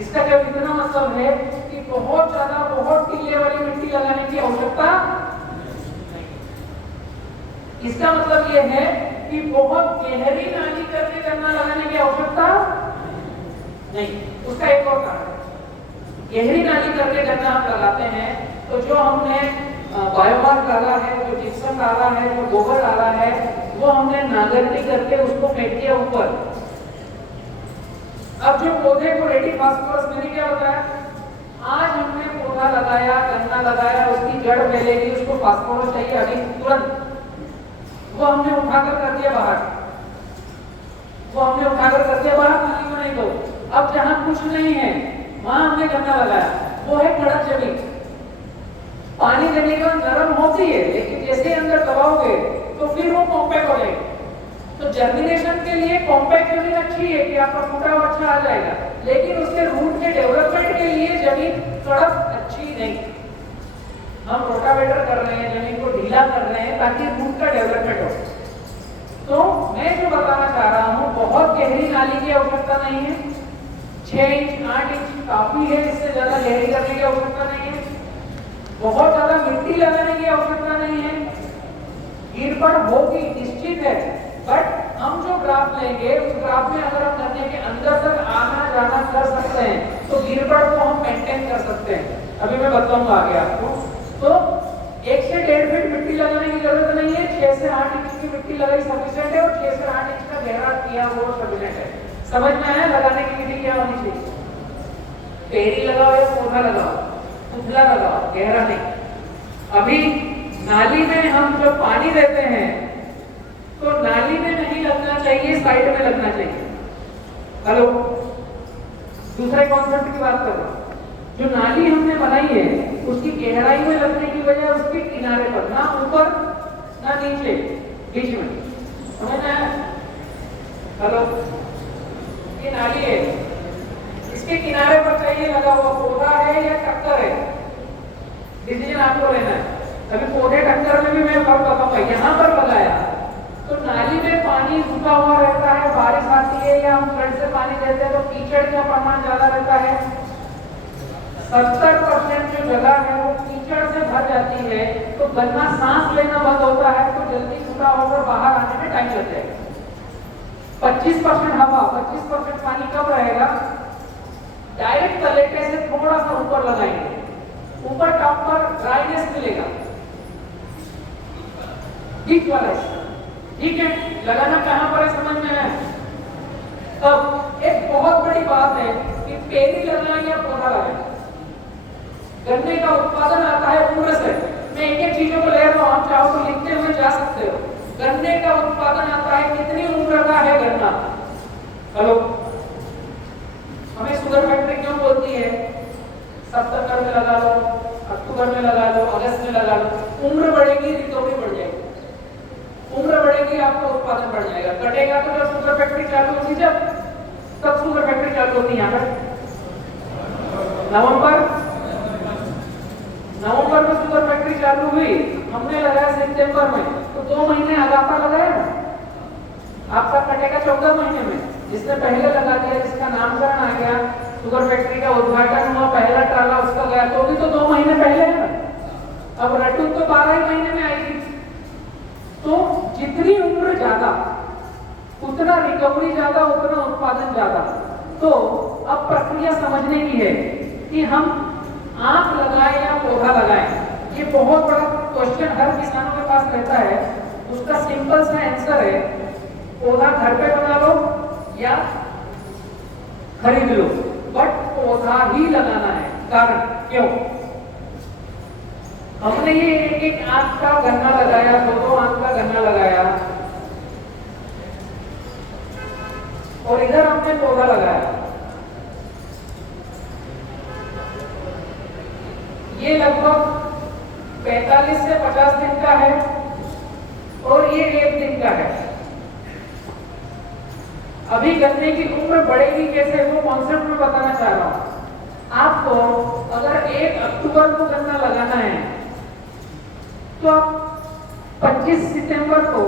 इसका क्या इतना मतलब है कि बहुत ज्यादा, बहुत टीले वाली मिट्टी लगाने की आवश्यकता नहीं। इसका मतलब ये है कि बहुत गहरी नाली करके गन्ना लगाने की आवश्यकता नहीं। उसका एक और कारण है, गहरी नाली करके गन्ना हम लगाते हैं तो जो हमने बायोमास डाला है, जो जिप्सम डाला है, जो गोबर डाला है, वो हमने नागरनी करके उसको फेंक दिया ऊपर। अब जो पौधे को रेडी फास्फोरस मैंने क्या बताया, आज हमने पौधा लगाया, गन्ना लगाया, उसकी जड़ फैलेगी, उसको फास्फोरस चाहिए अभी तुरंत, वो हमने उठाकर कर दिया बाहर, नाली में नहीं दो। अब जहां कुछ नहीं है वहां हमने गन्ना लगाया, वो है कड़क जमीन, पानी देने के बाद नरम होती है, लेकिन जैसे अंदर दबाओगे तो फिर वो कॉम्पैक्ट हो जाएगी। तो जर्मिनेशन के लिए कॉम्पैक्ट जमीन अच्छी है कि आपका फूटा हुआ अच्छा आ जाएगा, लेकिन उसके रूट के डेवलपमेंट के लिए जमीन कड़क अच्छी नहीं। हम रोटावेटर कर रहे हैं, जमीन को ढीला कर रहे हैं ताकि रूट का डेवलपमेंट हो। तो मैं जो बताना चाह रहा हूँ, बहुत गहरी नाली की आवश्यकता नहीं है, 6 इंच 8 इंच काफी है, इससे ज्यादा गहरी करने की आवश्यकता नहीं है, बहुत ज्यादा मिट्टी लगाने की आवश्यकता नहीं है। गिरपड़ होगी निश्चित है, बट हम जो ग्राफ लेंगे उस ग्राफ में अगर हम गन्ने के अंदर तक आना जाना कर सकते हैं तो गिरपड़ को हम मेंटेन कर सकते हैं। अभी मैं बताऊंगा आगे आपको। तो 1 से 1.5 फीट मिट्टी लगाने की जरूरत नहीं है, 6 से 8 इंच की मिट्टी लगाई सफिशिएंट है और 6 से 8 इंच का गहरा किया वो सफिशिएंट है। समझ में आया लगाने की विधि क्या होनी चाहिए? पेरी लगाओ या पौधा लगाओ, उथला लगाओ, गहरा नहीं। अभी नाली में हम जब पानी देते हैं तो नाली में नहीं लगना चाहिए, साइड में लगना चाहिए। हेलो, दूसरे कॉन्सेप्ट की बात कर रहा हूं। जो नाली हमने बनाई है उसकी गहराई में लगने की वजह उसके किनारे पर, ना ऊपर ना नीचे, बीच में। समझ में आया? हेलो, ये नाली है, इसके किनारे पर चाहिए लगा हुआ पौधा है या टक्कर है, डिसीजन आपको लेना है। अभी पौधे टक्कर में भी मैं फर्क बताऊंगा। यहाँ पर लगाया तो नाली में पानी रुका हुआ रहता है, बारिश आती है या हम फ्लड से पानी देते हैं तो कीचड़ का प्रमाण ज्यादा रहता है। 70% जो जगह है वो कीचड़ से भर जाती है, तो गन्ना सांस लेना बंद होता है, तो जल्दी सूखा होकर बाहर आने में टाइम लग जाएगा। 25% हवा, 25% पानी कब रहेगा? डायरेक्ट तलेटे से थोड़ा सा ऊपर लगाएंगे, ऊपर टॉप पर ड्राइनेस मिलेगा, ठीक वाला, ठीक है। लगाना कहां पर है समझ में है? अब एक बहुत बड़ी बात है कि पेरी लगाएं या पौधा लगाएं, गन्ने का उत्पादन आता है पूरे से। मैं एक एक चीजों को ले रहा हूं, आप चाहो तो लिखते हुए जा सकते हो। गन्ने का उत्पादन आता है, कितनी उम्र का है गन्ना? हेलो, हमें शुगर फैक्ट्री क्यों बोलती है? सितंबर में लगा लो, अक्टूबर में लगा लो, अगस्त में लगा लो, उम्र बढ़ेगी रिकवरी बढ़ जाएगी, उम्र बढ़ेगी आपका उत्पादन बढ़ जाएगा। कटेगा तो जब शुगर फैक्ट्री चालू होगी, जब तब शुगर फैक्ट्री चालू होती है यहाँ पर नवंबर में शुगर फैक्ट्री चालू हुई, हमने लगाया सितंबर में, तो 2 महीने अगापा लगाया, आपका कटेगा 14 महीने में। जिसने पहले लगा दिया, जिसका नामकरण आ गया, शुगर फैक्ट्री का उद्घाटन हुआ, पहला ट्राला उसका गया, तो भी तो 2 महीने पहले है। अब रटू तो 12 ही महीने में आएगी। तो जितनी उम्र ज्यादा उतना रिकवरी ज्यादा, उतना उत्पादन ज्यादा। तो अब प्रक्रिया समझने की है कि हम आंख लगाएं या पौधा लगाएं। ये बहुत बड़ा क्वेश्चन हर किसानों के पास रहता है। उसका सिंपल सा आंसर है, पौधा घर पे बना लो या खरीद लो, बट पौधा ही लगाना है। कारण क्यों? हमने ये एक आंख का गन्ना लगाया, 2 आंख का गन्ना लगाया, और इधर हमने पौधा लगाया। ये लगभग 45 से 50 दिन का है और ये 1 दिन का है। अभी गन्ने की उम्र बढ़ेगी कैसे, वो कॉन्सेप्ट में बताना चाह रहा हूं आपको। अगर 1 अक्टूबर को गन्ना लगाना है तो आप 25 सितंबर को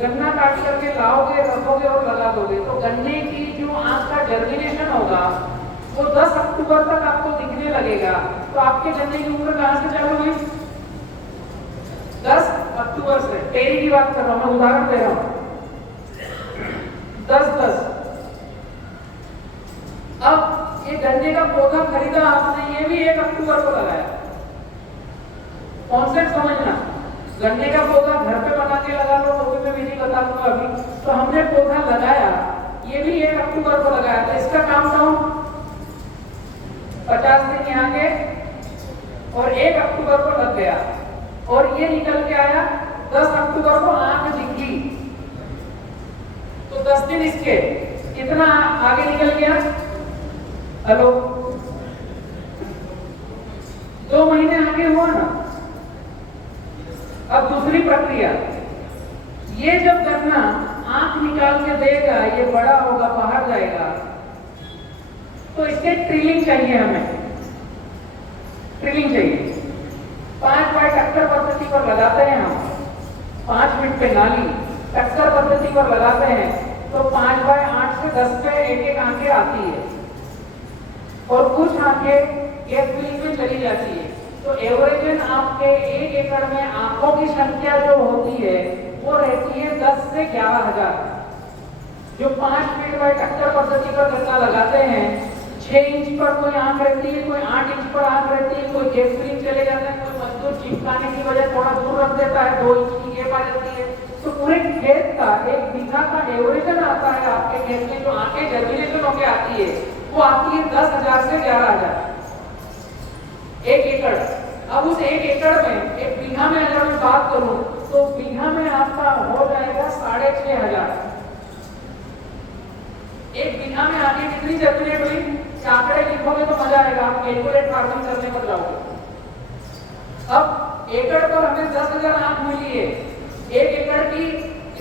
गन्ना काट करके लाओगे, रखोगे और लगा दोगे, तो गन्ने की जो आंख का जर्मिनेशन होगा वो 10 अक्टूबर तक आपको दिखने लगेगा। तो आपके गन्ने की उम्र कहां से चालू हुई? 10 अक्टूबर से। टेरी की बात कर रहा हूं मैं, उदाहरण दे रहा हूं। 10-10। अब ये गन्ने का पौधा खरीदा आपने, ये भी 1 अक्टूबर को लगाया। कॉन्सेप्ट समझना, गन्ने का पौधा घर पे बना के लगा लो, वो भी मैं विधि बता दूंगा अभी। तो हमने पौधा लगाया, ये भी 1 अक्टूबर को लगाया, तो इसका काम डाउन 50 दिन यहाँ के और 1 अक्टूबर को लग गया, और ये निकल के आया 10 अक्टूबर को आंख दिखी, तो 10 दिन इसके कितना आगे निकल गया? हेलो, 2 महीने आगे हुआ ना। अब दूसरी प्रक्रिया, ये जब गन्ना आंख निकाल के देगा, ये बड़ा होगा, बाहर जाएगा, तो इसके ट्रिलिंग चाहिए, हमें ट्रिलिंग चाहिए। 5 बाय टक्कर पद्धति पर लगाते हैं हम, 5 मिनट पे नाली टक्कर पद्धति पर लगाते हैं, तो 5 बाय 8 से 10 पे एक आंखें आती है और कुछ आंखें गैप फिलिंग में चली जाती है। तो एवरेजन आपके 1 एकड़ में आंखों की संख्या जो होती है वो रहती है 10 से 11,000। जो 5 फीट बाय टक्कर पद्धति पर गन्ना लगाते हैं, 6 इंच पर कोई आंख रहती है, कोई 8 इंच पर आंख रहती है, कोई गैप फिलिंग चले जाता है, कोई मजदूर चिपकाने की वजह थोड़ा दूर रख देता है, 2 इंच की गैप आ जाती है। तो पूरे खेत का 1 बीघा का एवरेजन आता है आपके खेत में, जो आंखें जर्मिनेशन होके आती है वो आती है 10,000 से 11,000 1 एकड़। अब उस 1 एकड़ में 1 बीघा में अगर मैं बात करूं तो बीघा में आपका हो जाएगा 6,500। 1 बीघा में आगे कितनी जर्मिनेट हुई, आंकड़े लिखोगे तो मजा आएगा, आप कैलकुलेट फार्मिंग करने पर जाओगे। अब एकड़ पर हमें 10,000 आंख मिली है, 1 एकड़ की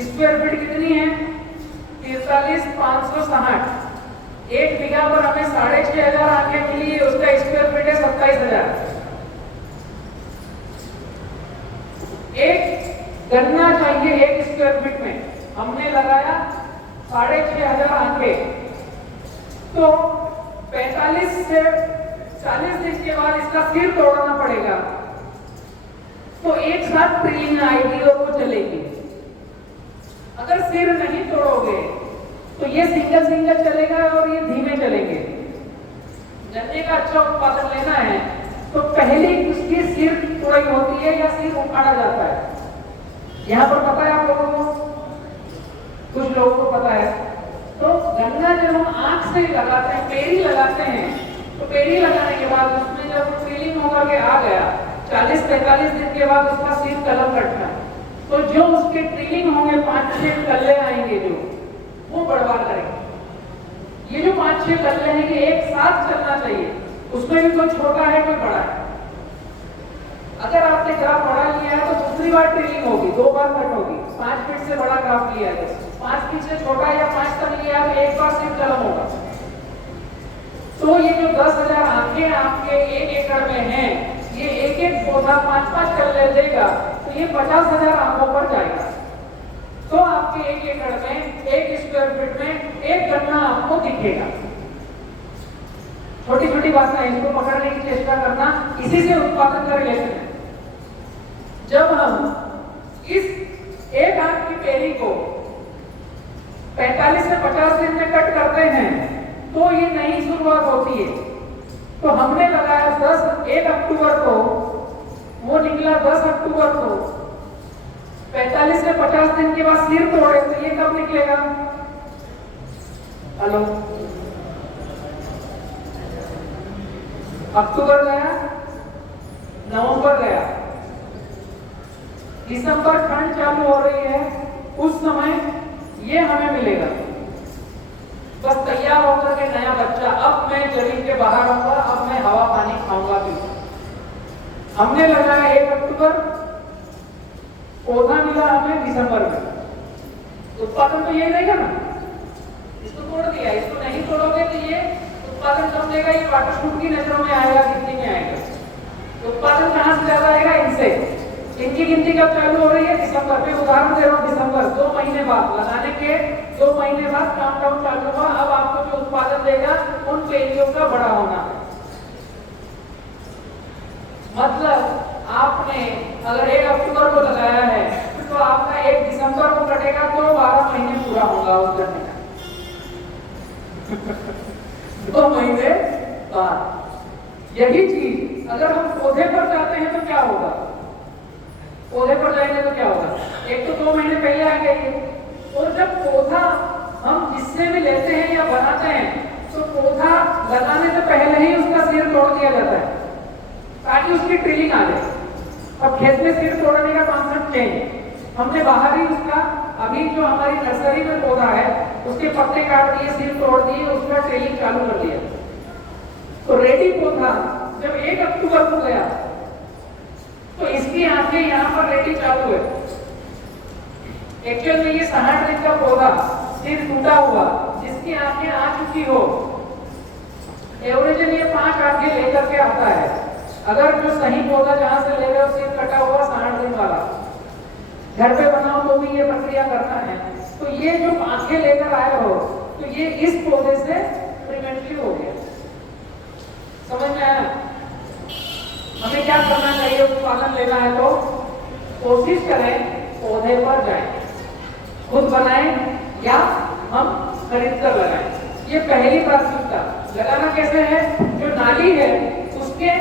स्क्वायर फीट कितनी है? 43,560। 1 बीघा पर हमें 6,500 आंखें मिली है, उसका स्क्वायर फीट है 27,000। एक गन्ना चाहिए 1 स्क्वायर फीट में, हमने लगाया 6,500 आंखें, तो 45 से 40 दिन के बाद इसका सिर तोड़ना पड़ेगा, तो एक साथ ट्रिलिंग आएगी और वो चलेगी। अगर सिर नहीं तोड़ोगे तो ये सिंगल सिंगल चलेगा और ये धीमे चलेंगे। गन्ने का अच्छा उत्पादन लेना है तो पहले उसकी सिर तोड़ाई होती है या सिर उखाड़ा जाता है। यहाँ पर पता है आप लोगों को, कुछ लोगों को पता है। तो गन्ना जब हम आंख से लगाते हैं, पेड़ी लगाते हैं, तो पेड़ी लगाने के बाद उसमें जब ट्रिलिंग होकर के आ गया, 40-45 दिन के बाद उसका सिर कलम कटना है। तो जो उसके ट्रिलिंग होंगे 5-6 कल्ले आएंगे जो वो बढ़वा करेंगे। ये जो 5-6 कल्ले हैं ये एक साथ चलना चाहिए, उसमें भी कोई छोटा है कोई बड़ा है। अगर आपने ग्राफ बड़ा लिया है तो दूसरी बार ट्रिलिंग होगी, 2 बार कट होगी। 5 फीट से बड़ा ग्राफ लिया है, 5 फीट से छोटा या 5 तक लिया है तो एक बार सिर्फ कलम होगा। तो ये जो 10,000 आंखें आपके 1 एकड़ में हैं, ये एक एक पौधा 5-5 कल्ले देगा तो ये 50,000 आंखों पर जाएगा। तो आपके 1 एकड़ में 1 स्क्वायर फीट में एक गन्ना आपको दिखेगा। छोटी छोटी बातें हैं, इसको पकड़ने की चेष्टा करना, इसी से उत्पादन का रिलेशन है। जब हम इस एक आंख की पेरी को 45 से 50 दिन में कट करते हैं तो ये नई शुरुआत होती है। तो हमने लगाया 1 अक्टूबर को, वो निकला 10 अक्टूबर को, 45 से 50 दिन के बाद सिर तोड़े तो ये कब निकलेगा? हेलो, अक्टूबर गया, नवंबर गया, दिसंबर ठंड चालू हो रही है, उस समय ये हमें मिलेगा। बस तैयार होकर के नया बच्चा, अब मैं जमीन के बाहर आऊंगा, अब मैं हवा पानी खाऊंगा भी। हमने लगाया 1 अक्टूबर, पौधा मिला हमें दिसंबर में, उत्पादन तो ये रहेगा ना। इसको तोड़ दिया, इसको नहीं तोड़ोगे तो ये उत्पादन कम देगा। ये वाटर शूट की नजरों में आएगा, गिनती में आएगा। उत्पादन कहां से ज्यादा आएगा? इनसे। इनकी गिनती कब चालू हो रही है? दिसंबर में। उदाहरण दे रहा हूं, दिसंबर 2 महीने बाद, लगाने के 2 महीने बाद काउंटडाउन चालू हुआ। अब आपको जो उत्पादन देगा उन पेरियों का बड़ा होना। मतलब आपने अगर 1 अक्टूबर को लगाया है तो आपका 1 दिसंबर को कटेगा तो 12 महीने पूरा होगा उस करने का। 2 महीने बाद। यही चीज अगर हम पौधे पर जाते हैं तो क्या होगा? पौधे पर जाएंगे तो क्या होगा? एक तो 2 महीने पहले आ गई, और जब पौधा हम जिससे भी लेते हैं या बनाते हैं तो पौधा लगाने से पहले ही उसका सिर तोड़ दिया जाता है ताकि उसकी ट्रिलिंग आ जाए। अब खेत में सिर तोड़ने का कॉन्सेप्ट चेंज, हमने बाहर ही उसका, अभी जो हमारी नर्सरी में पौधा है उसके पत्ते काट दिए, सिर तोड़ दिए, उसका ट्रिलिंग चालू कर दिया। तो रेडी पौधा जब 1 अक्टूबर को गया तो इसकी आंखें यहाँ पर रेडी चालू है। एक्चुअल में ये 60 दिन का पौधा सिर टूटा हुआ जिसकी आंखें आ चुकी हो, एवरेज ये 5 आंखें लेकर के आता है। अगर जो सही पौधा जहां से ले रहे हो सिर कटा हुआ 60 दिन वाला, घर पे बनाओ तो भी ये प्रक्रिया करना है। तो ये जो आंखें लेकर आए हो तो ये इस पौधे से प्रिवेंटिव हो गया। समझ में आया? हमें क्या करना चाहिए? उत्पादन लेना है तो कोशिश करें पौधे पर जाएं, खुद बनाएं या हम खरीद कर लगाएं। ये पहली प्राथमिकता। लगाना कैसे है? जो नाली है उसके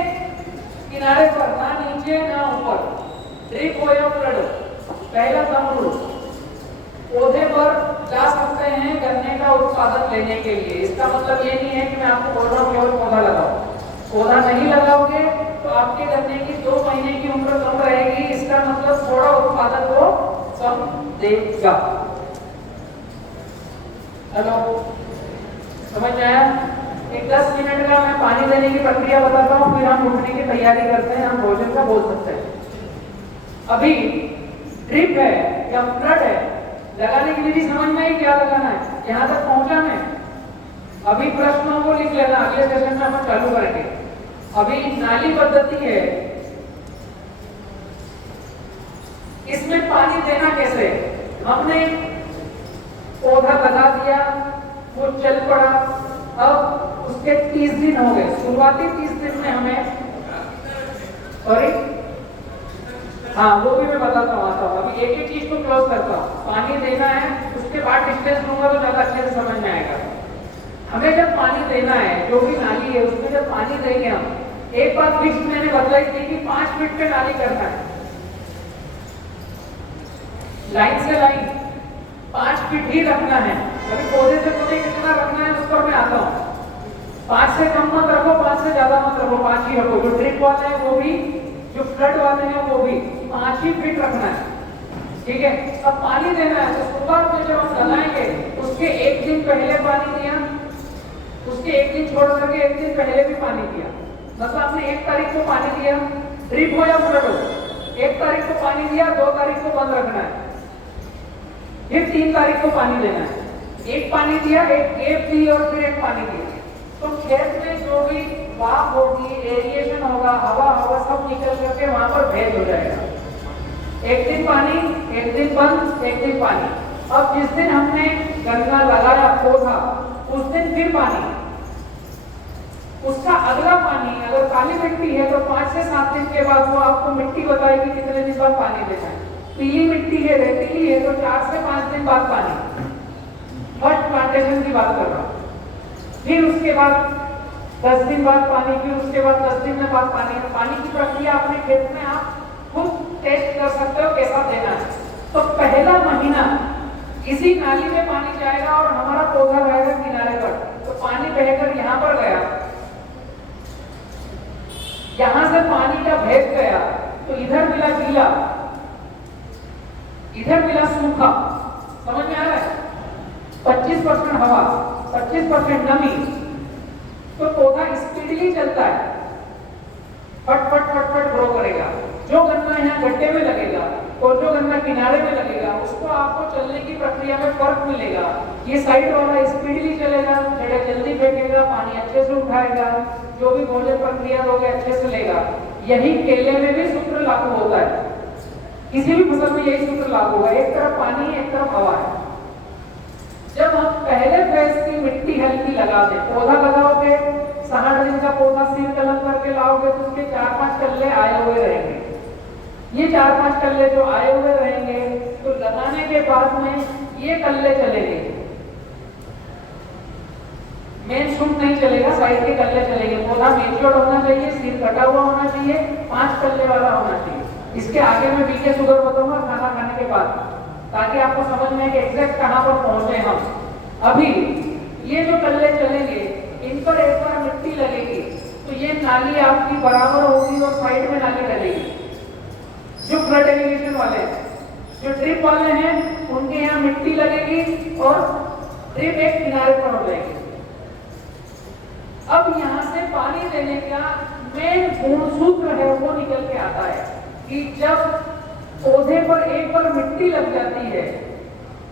किनारे पर, ना नीचे ना ऊपर, ड्रिप हो या फ्लड हो, पहला काम रूल। पौधे पर जा सकते हैं गन्ने का उत्पादन लेने के लिए। इसका मतलब ये नहीं है कि मैं आपको बोल रहा हूँ केवल पौधा लगाओ। पौधा नहीं लगाओगे तो आपके गन्ने की 2 महीने की उम्र कम रहेगी। इसका मतलब थोड़ा उत्पादन को कम देगा। हेलो, समझ में आया? एक 10 मिनट का मैं पानी देने की प्रक्रिया बताता हूँ, फिर हम उठने की तैयारी करते हैं, हम भोजन का बोल सकते हैं। अभी ड्रिप है या फ्लड है, लगाने की विधि समझ में आई? क्या लगाना है? यहाँ तक पहुंचा मैं? अभी प्रश्नों को लिख लेना, अगले सेशन में हम चालू करेंगे। अभी नाली पद्धति है, इसमें पानी देना कैसे? हमने पौधा लगा दिया, वो चल पड़ा, अब उसके 30 दिन हो गए। शुरुआती 30 दिन में हमें, सॉरी हाँ वो भी मैं बताता हूँ, आता हूँ। अभी एक एक चीज को क्लोज करता हूँ। पानी देना है, उसके बाद डिस्टेंस लूंगा तो ज्यादा अच्छे से समझ में आएगा। हमें जब पानी देना है, जो भी नाली है उसमें जब पानी देंगे हम, एक बात फिक्स मैंने बताई थी कि 5 फीट पे नाली करना है, लाइन से लाइन 5 फीट ही रखना है। अभी पौधे से पौधे कितना रखना है उस पर मैं आता हूँ। 5 से कम मत रखो, 5 से ज्यादा मत रखो, 5 ही रखो। जो ड्रिप वाले हैं वो भी, जो फ्लड वाले हैं वो भी 5 ही फीट रखना है। ठीक है। अब पानी देना है तो शुरुआत में जब हम लगाएंगे उसके एक दिन पहले पानी दिया, उसके एक दिन छोड़ करके एक दिन पहले भी पानी दिया, मतलब आपने 1 तारीख को पानी दिया, ड्रिप हो या फ्लड हो, 1 तारीख को पानी दिया, 2 तारीख को बंद रखना है, फिर 3 तारीख को पानी देना है। एक पानी दिया, एक गैप दी और फिर एक पानी दिया, तो खेत में जो भी वाफ होगी, एरिएशन होगा, हवा होगा, सब निकल करके वहां पर भेद हो जाएगा। एक दिन पानी, एक दिन बंद, एक दिन पानी। अब जिस दिन हमने गन्ना लगाया पौधा, उस दिन फिर पानी, उसका अगला पानी, अगर काली मिट्टी है तो 5 से 7 दिन के बाद वो आपको मिट्टी बताएगी कितने दिन बाद पानी देना है। पीली मिट्टी है, रेतीली है तो 4 से 5 दिन बाद पानी, फर्स्ट प्लांटेशन की बात कर रहा हूँ। फिर उसके बाद 10 दिन बाद पानी, फिर उसके बाद 10 दिन में बाद पानी। पानी की प्रक्रिया अपने खेत में आप खुद टेस्ट कर सकते हो कैसा देना है। तो पहला महीना इसी नाली में पानी जाएगा और हमारा पौधा रहेगा किनारे पर, तो पानी बहकर यहाँ पर गया, यहां से पानी का भेद गया, तो इधर मिला गीला, इधर मिला सूखा, समझ में आ रहा है? 25% हवा, 25% नमी, तो पौधा स्पीडली चलता है, फट फट फट फट ग्रो करेगा। जो गन्ना यहाँ गड्ढे में लगेगा और जो गन्ना किनारे में लगेगा, उसको आपको चलने की प्रक्रिया में फर्क मिलेगा। ये साइड वाला स्पीडली चलेगा, जड़ें जल्दी फेंकेगा, पानी अच्छे से उठाएगा, जो भी भोजन प्रक्रिया दोगे अच्छे से लेगा। यही केले में भी सूत्र लागू होता है, किसी भी फसल में यही सूत्र लागू होगा। एक तरफ पानी, एक तरफ हवा है। जब हम पहले फेज की मिट्टी हल्की लगा दें, पौधा लगाओगे, 60 दिन का पौधा सिर कलम करके लाओगे तो उसके 4-5 कल्ले आए हुए रहेंगे। ये 4-5 कल्ले जो आए हुए रहेंगे, तो लगाने के बाद में ये कल्ले चलेंगे, मेन शूट नहीं चलेगा, साइड के कल्ले चलेंगे। पौधा मेच्योर्ड होना चाहिए, सिर कटा हुआ होना चाहिए, 5 कल्ले वाला होना चाहिए। इसके आगे में बीके शुगर बताऊंगा खाना खाने के बाद, ताकि आपको समझ में कि एग्जैक्ट कहां पर पहुंचे हम। अभी ये जो कल्ले चलेंगे, इन पर एक बार मिट्टी लगेगी तो ये नाली आपकी बराबर होगी और साइड में नाली लगेगी। जो फ्लड एलिवेशन वाले हैं, जो ड्रिप वाले हैं, उनके यहाँ मिट्टी लगेगी और ड्रिप एक किनारे पर हो जाएगी। अब यहाँ से पानी देने का मेन गुणसूत्र है वो निकल के आता है कि जब पौधे पर एक बार मिट्टी लग जाती है,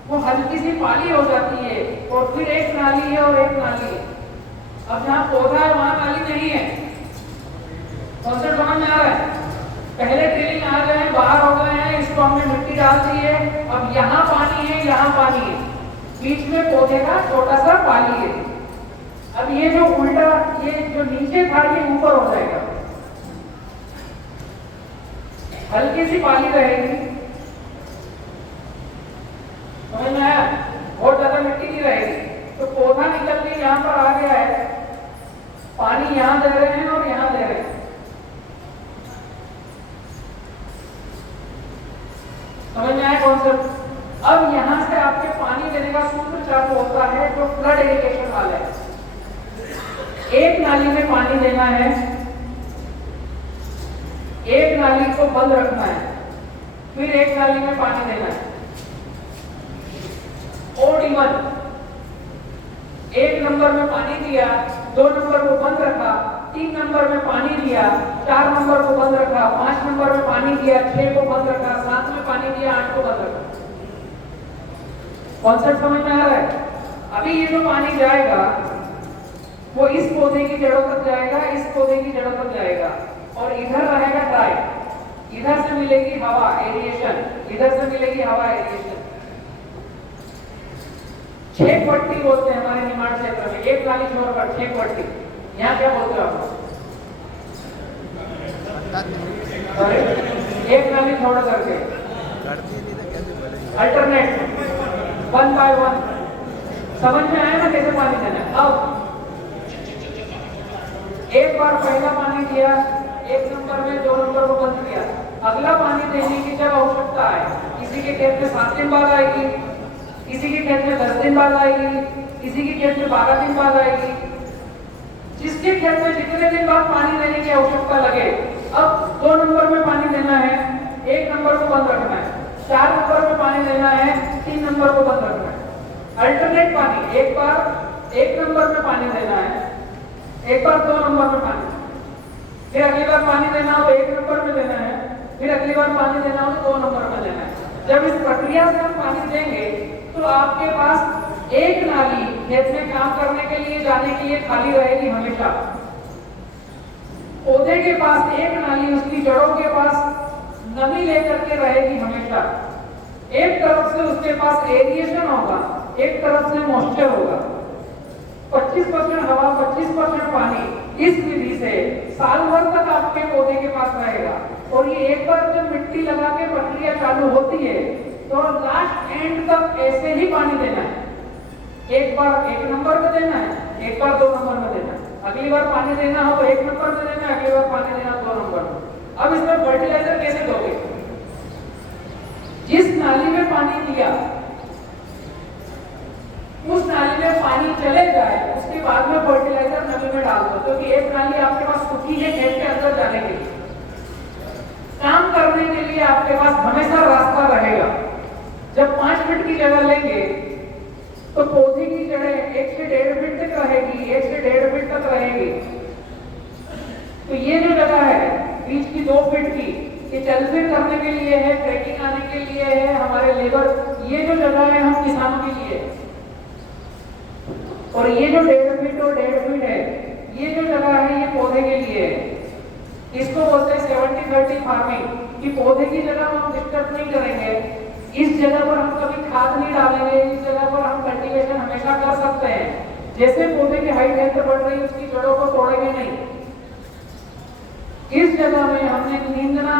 वो हल्की सी पाली हो जाती है और फिर एक नाली है और एक नाली है। अब जहाँ पौधा है वहां नाली नहीं है, कॉन्सेप्ट समझ में आ रहा है? पहले ड्रिलिंग आ गए हैं, बाहर हो गए हैं, इसको हमने मिट्टी डाल दी है, अब यहाँ पानी है, यहाँ पानी है, बीच में पौधे का छोटा सा पाली है। अब ये जो उल्टा, ये जो नीचे था ये ऊपर हो जाएगा, हल्की सी पाली रहेगी, समझ में आया? बहुत ज्यादा मिट्टी नहीं रहेगी। तो पौधा निकल के यहाँ पर आ गया है, पानी यहाँ दे रहे हैं और यहाँ दे रहे हैं, समझ में आया कॉन्सेप्ट? अब यहां से आपके पानी देने का सूत्र चालू होता है जो फ्लड इरिगेशन वाला है। एक नाली में पानी देना है, एक नाली को बंद रखना है, फिर एक नाली में पानी देना है। ओड इवन, 1 नंबर में पानी दिया, 2 नंबर को बंद रखा, 3 नंबर में पानी दिया, 4 नंबर को बंद रखा, 5 नंबर में पानी दिया, 6 को बंद रखा, 7 में पानी दिया, 8 को बंद रखा। कॉन्सेप्ट समझ में आ रहा है? अभी ये जो पानी जाएगा वो इस पौधे की जड़ों तक जाएगा, इस पौधे की जड़ों तक जाएगा, और इधर रहेगा ड्राई, इधर से मिलेगी हवा एरिएशन, इधर से मिलेगी हवा एरिएशन। 6 पट्टी बोलते हैं हमारे निमाड़ क्षेत्र में, एक नाली छोड़कर 6 पट्टी। यहाँ क्या बोलते हो आप? एक नाली छोड़ करके अल्टरनेट 1 बाय 1। समझ में आया ना कैसे पानी देना है? अब एक बार पहला पानी दिया, 1 नंबर में, 2 नंबर को बंद किया, अगला पानी देने की जब आवश्यकता है, किसी के खेत में 7 दिन बाद आएगी, किसी के खेत में 10 दिन बाद आएगी, किसी के खेत में 12 दिन बाद आएगी। जिसके खेत में जितने दिन बाद पानी देने की आवश्यकता लगे, अब 2 नंबर में पानी देना है, 1 नंबर को बंद रखना है, 4 नंबर में पानी देना है, 3 नंबर को बंद रखना है। अल्टरनेट पानी, एक बार 1 नंबर में पानी देना है, एक बार 2 नंबर में पानी, फिर अगली बार पानी देना हो तो 1 नंबर में देना है, फिर अगली बार पानी देना हो तो 2 नंबर में देना है। जब इस प्रक्रिया से हम पानी देंगे तो आपके पास एक नाली खेत में काम करने के लिए जाने के लिए खाली रहेगी हमेशा। पौधे के पास एक नाली उसकी जड़ों के पास नमी लेकर के रहेगी हमेशा। एक तरफ से उसके पास एरिएशन होगा, एक तरफ से मॉइस्चर होगा। 25% हवा, 25% पानी, इस विधि से साल भर तक आपके पौधे के पास रहेगा। और ये एक बार जब मिट्टी लगा के प्रक्रिया चालू होती है तो लास्ट एंड तक ऐसे ही पानी देना है। एक बार 1 नंबर में देना है, एक बार 2 नंबर में देना है, अगली बार पानी देना हो तो 1 नंबर में देना है, अगली बार पानी देना 2 नंबर में। अब इसमें फर्टिलाइजर कैसे दोगे? जिस नाली में पानी दिया उस नाली में पानी चले जाए, उसके बाद में फर्टिलाइजर नमी में डाल दो, क्योंकि एक नाली आपके पास सूखी है खेत के अंदर जाने के लिए। काम करने के लिए आपके पास हमेशा रास्ता रहेगा। जब 5 फीट की जगह लेंगे तो पौधे की जड़ें 1 से 1.5 फीट तक रहेगी, 1 से 1.5 फीट तक रहेगी। तो ये जो जगह है बीच की 2 फीट की, ये चल फिर करने के लिए है, ट्रैकिंग आने के लिए है, हमारे लेबर, ये जो जगह है हम किसानों के लिए। और ये जो 1.5 फीट और 1.5 फीट है, ये जो जगह है ये पौधे के लिए है। इसको बोलते हैं 70-30 फार्मिंग, कि पौधे की जगह हम डिस्टर्ब नहीं करेंगे, इस जगह पर हम कभी खाद नहीं डालेंगे, इस जगह पर हम कल्टीवेशन हमेशा कर सकते हैं। जैसे पौधे की हाइट लेंथ बढ़ रही है उसकी जड़ों को तोड़ेंगे नहीं। इस जगह में हमने नींदना,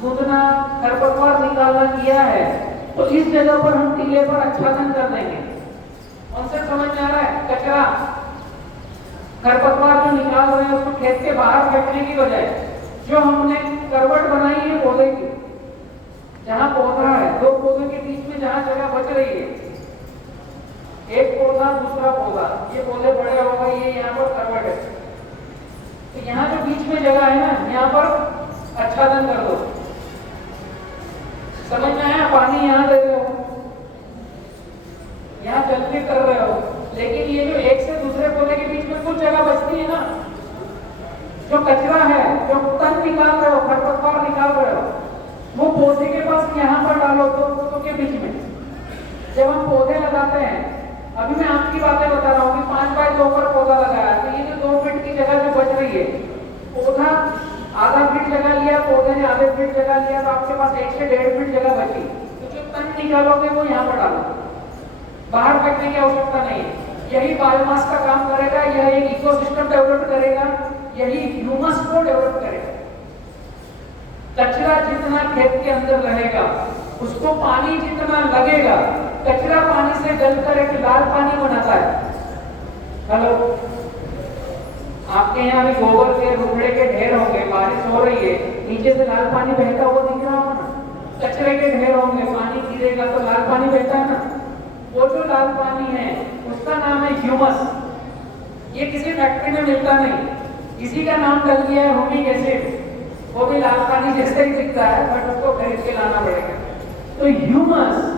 गूंदना, खरपतवार निकालना किया है, तो इस जगह पर हम टीले पर आच्छादन कर देंगे। कॉन्सेप्ट समझ में आ रहा है? कचरा, खरपतवार जो निकाल रहे हैं उसको खेत के बाहर फेंकने की बजाय जो हमने करवट बनाई है पौधे की, जहां पौधा है, 2 पौधों के बीच में जहां जगह बच रही है, एक पौधा दूसरा पौधा, ये पौधे बड़े हो गए, ये यहाँ पर करवट है, तो यहाँ जो बीच में जगह है ना, यहाँ पर आच्छादन कर दो। समझ में आया? पानी यहाँ दे रहे हो, यहाँ चलते कर रहे हो, लेकिन ये जो एक से दूसरे पौधे के बीच में कुछ जगह बचती है ना, जो कचरा है, जो तन निकाल रहे हो, खरपतवार निकाल रहे हो, वो पौधे के पास यहाँ पर डालो 2 पौधों के बीच में। जब हम पौधे लगाते हैं, अभी मैं आपकी बातें बता रहा हूँ कि 5 बाय 2 पर पौधा लगाया, तो ये जो 2 फीट की जगह जो बच रही है, पौधा आधा फीट जगह लिया, पौधे ने आधे फीट जगह लिया, तो आपके पास 1 से 1.5 फीट जगह बची। तो जो तन निकालोगे वो यहाँ पर डालो, बाहर फेंकने की आवश्यकता नहीं है। यही बायोमास का काम करेगा, यह एक इकोसिस्टम डेवलप करेगा, यही ह्यूमस को डेवलप करेगा। कचरा जितना खेत के अंदर रहेगा, उसको पानी जितना लगेगा, कचरा पानी से गलकर एक लाल पानी बनाता है। हेलो, आपके यहाँ भी गोबर के रुपड़े के ढेर होंगे, बारिश हो रही है, नीचे से लाल पानी बहता हुआ दिख रहा होगा ना। कचरे के ढेर होंगे, पानी गिरेगा तो लाल पानी बहता है ना। वो जो लाल पानी है उसका नाम है ह्यूमस। ये किसी फैक्ट्री में मिलता नहीं, इसी का नाम डल गया है ह्यूमिक एसिड। वो भी लाल पानी जैसे ही दिखता है, बट उसको खरीद के लाना पड़ेगा। तो ह्यूमस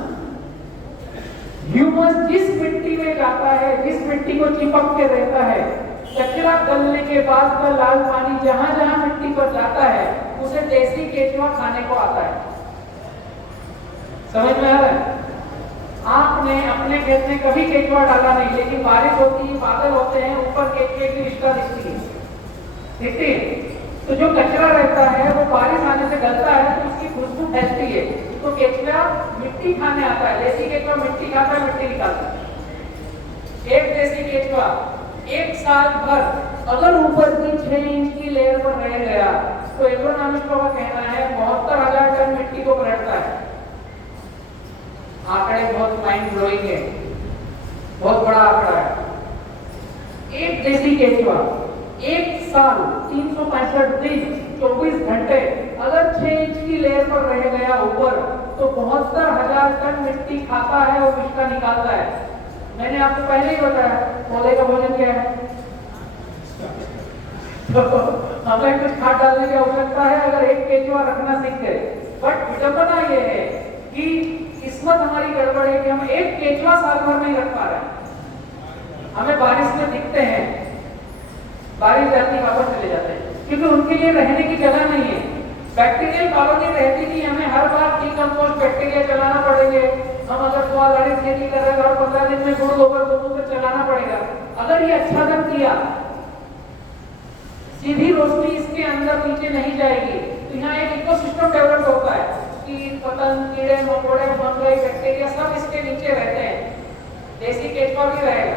जिस मिट्टी में जाता है, जिस मिट्टी को चिपक के रहता है, कचरा गलने के बाद का लाल पानी जहां जहां मिट्टी पर जाता है, उसे देसी केचुआ खाने को आता है। समझ में आ रहा है? आपने अपने खेत में कभी केचुआ डाला नहीं, लेकिन बारिश होती है, बादल होते हैं, ऊपर केचुए की रिश्ता दिखती है, दिखती है। तो जो कचरा रहता है वो बारिश आने से गलता है, तो उसकी खुशबू फैलती है, तो केचुआ मिट्टी खाने आता है। देसी केचुआ मिट्टी खाता है, मिट्टी निकालता है। एक देसी केचुआ 1 साल भर अगर ऊपर की 6 इंच की लेयर पर रह गया, तो एग्रोनॉमिस्टों का कहना है 72,000 टन मिट्टी को पलटता है। आंकड़े बहुत माइंड ब्लोइंग है, बहुत बड़ा आंकड़ा है। एक देसी केचुआ 1 साल 365 दिन 24 घंटे अगर 6 इंच की लेयर पर रह गया ऊपर, तो 72,000 टन मिट्टी खाता है और मिट्टी निकालता है। मैंने आपको पहले ही बताया पौधे का भोजन क्या है। तो हमें कुछ खाद डालने की आवश्यकता है अगर एक केचुआ रखना सीख गए। बट विडंबना ये है कि किस्मत हमारी गड़बड़ है कि हम एक केचुआ साल भर नहीं रख पा रहे हैं। हमें बारिश में दिखते हैं, बारिश जाती वापस चले जाते हैं, क्योंकि उनके लिए रहने की जगह नहीं है। बैक्टीरियल कॉलोनी रहती थी, हमें हर बार डीकंपोस्ट बैक्टीरिया चलाना पड़ेंगे। हम अगर 100 गाड़ी खेती कर रहे हैं और 15 दिन में गुड़ गोबर दोनों को चलाना पड़ेगा। अगर ये अच्छा दम किया, सीधी रोशनी इसके अंदर नीचे नहीं जाएगी, तो यहाँ एक इकोसिस्टम डेवलप होता है कि पतंग, कीड़े मकोड़े, फंगस, बैक्टीरिया सब इसके नीचे रहते हैं। देसी केचुआ भी रहेगा,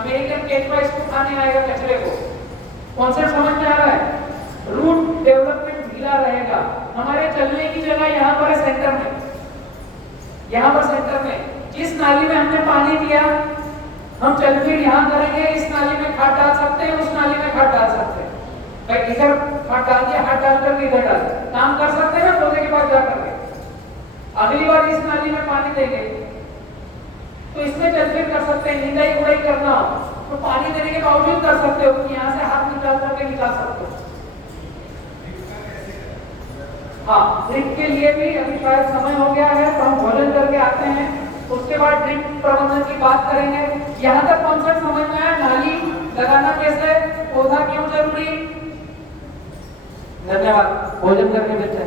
अमेरिकन केचुआ इसको खाने आएगा कचरे को। कॉन्सेप्ट समझ में आ रहा है? रूट डेवलपमेंट ढीला रहेगा। हमारे चलने की जगह यहाँ पर है सेंटर में, यहाँ पर सेंटर में जिस नाली में हमने पानी दिया, हम चलफीड यहाँ करेंगे, इस नाली में खाद डाल सकते हैं, उस नाली में खाद डाल सकते हैं। भाई इधर खाद डाल दिया, हाथ डाल करके इधर डाल, काम कर सकते हैं ना धोने के बाद जा करके। अगली बार इस नाली में पानी देंगे तो इसमें चलफीड कर सकते हैं। निंदाई गुड़ाई करना हो तो पानी देने के बावजूद कर सकते हो, यहाँ से हाथ निकाल करके निकाल सकते हो। हाँ, ड्रिप के लिए भी अभी शायद समय हो गया है, तो हम भोजन करके आते हैं, उसके बाद ड्रिप प्रबंधन की बात करेंगे। यहाँ तक कॉन्सेप्ट समझ में आया? नाली लगाना कैसे, पौधा क्यों जरूरी? धन्यवाद। भोजन करके बैठे।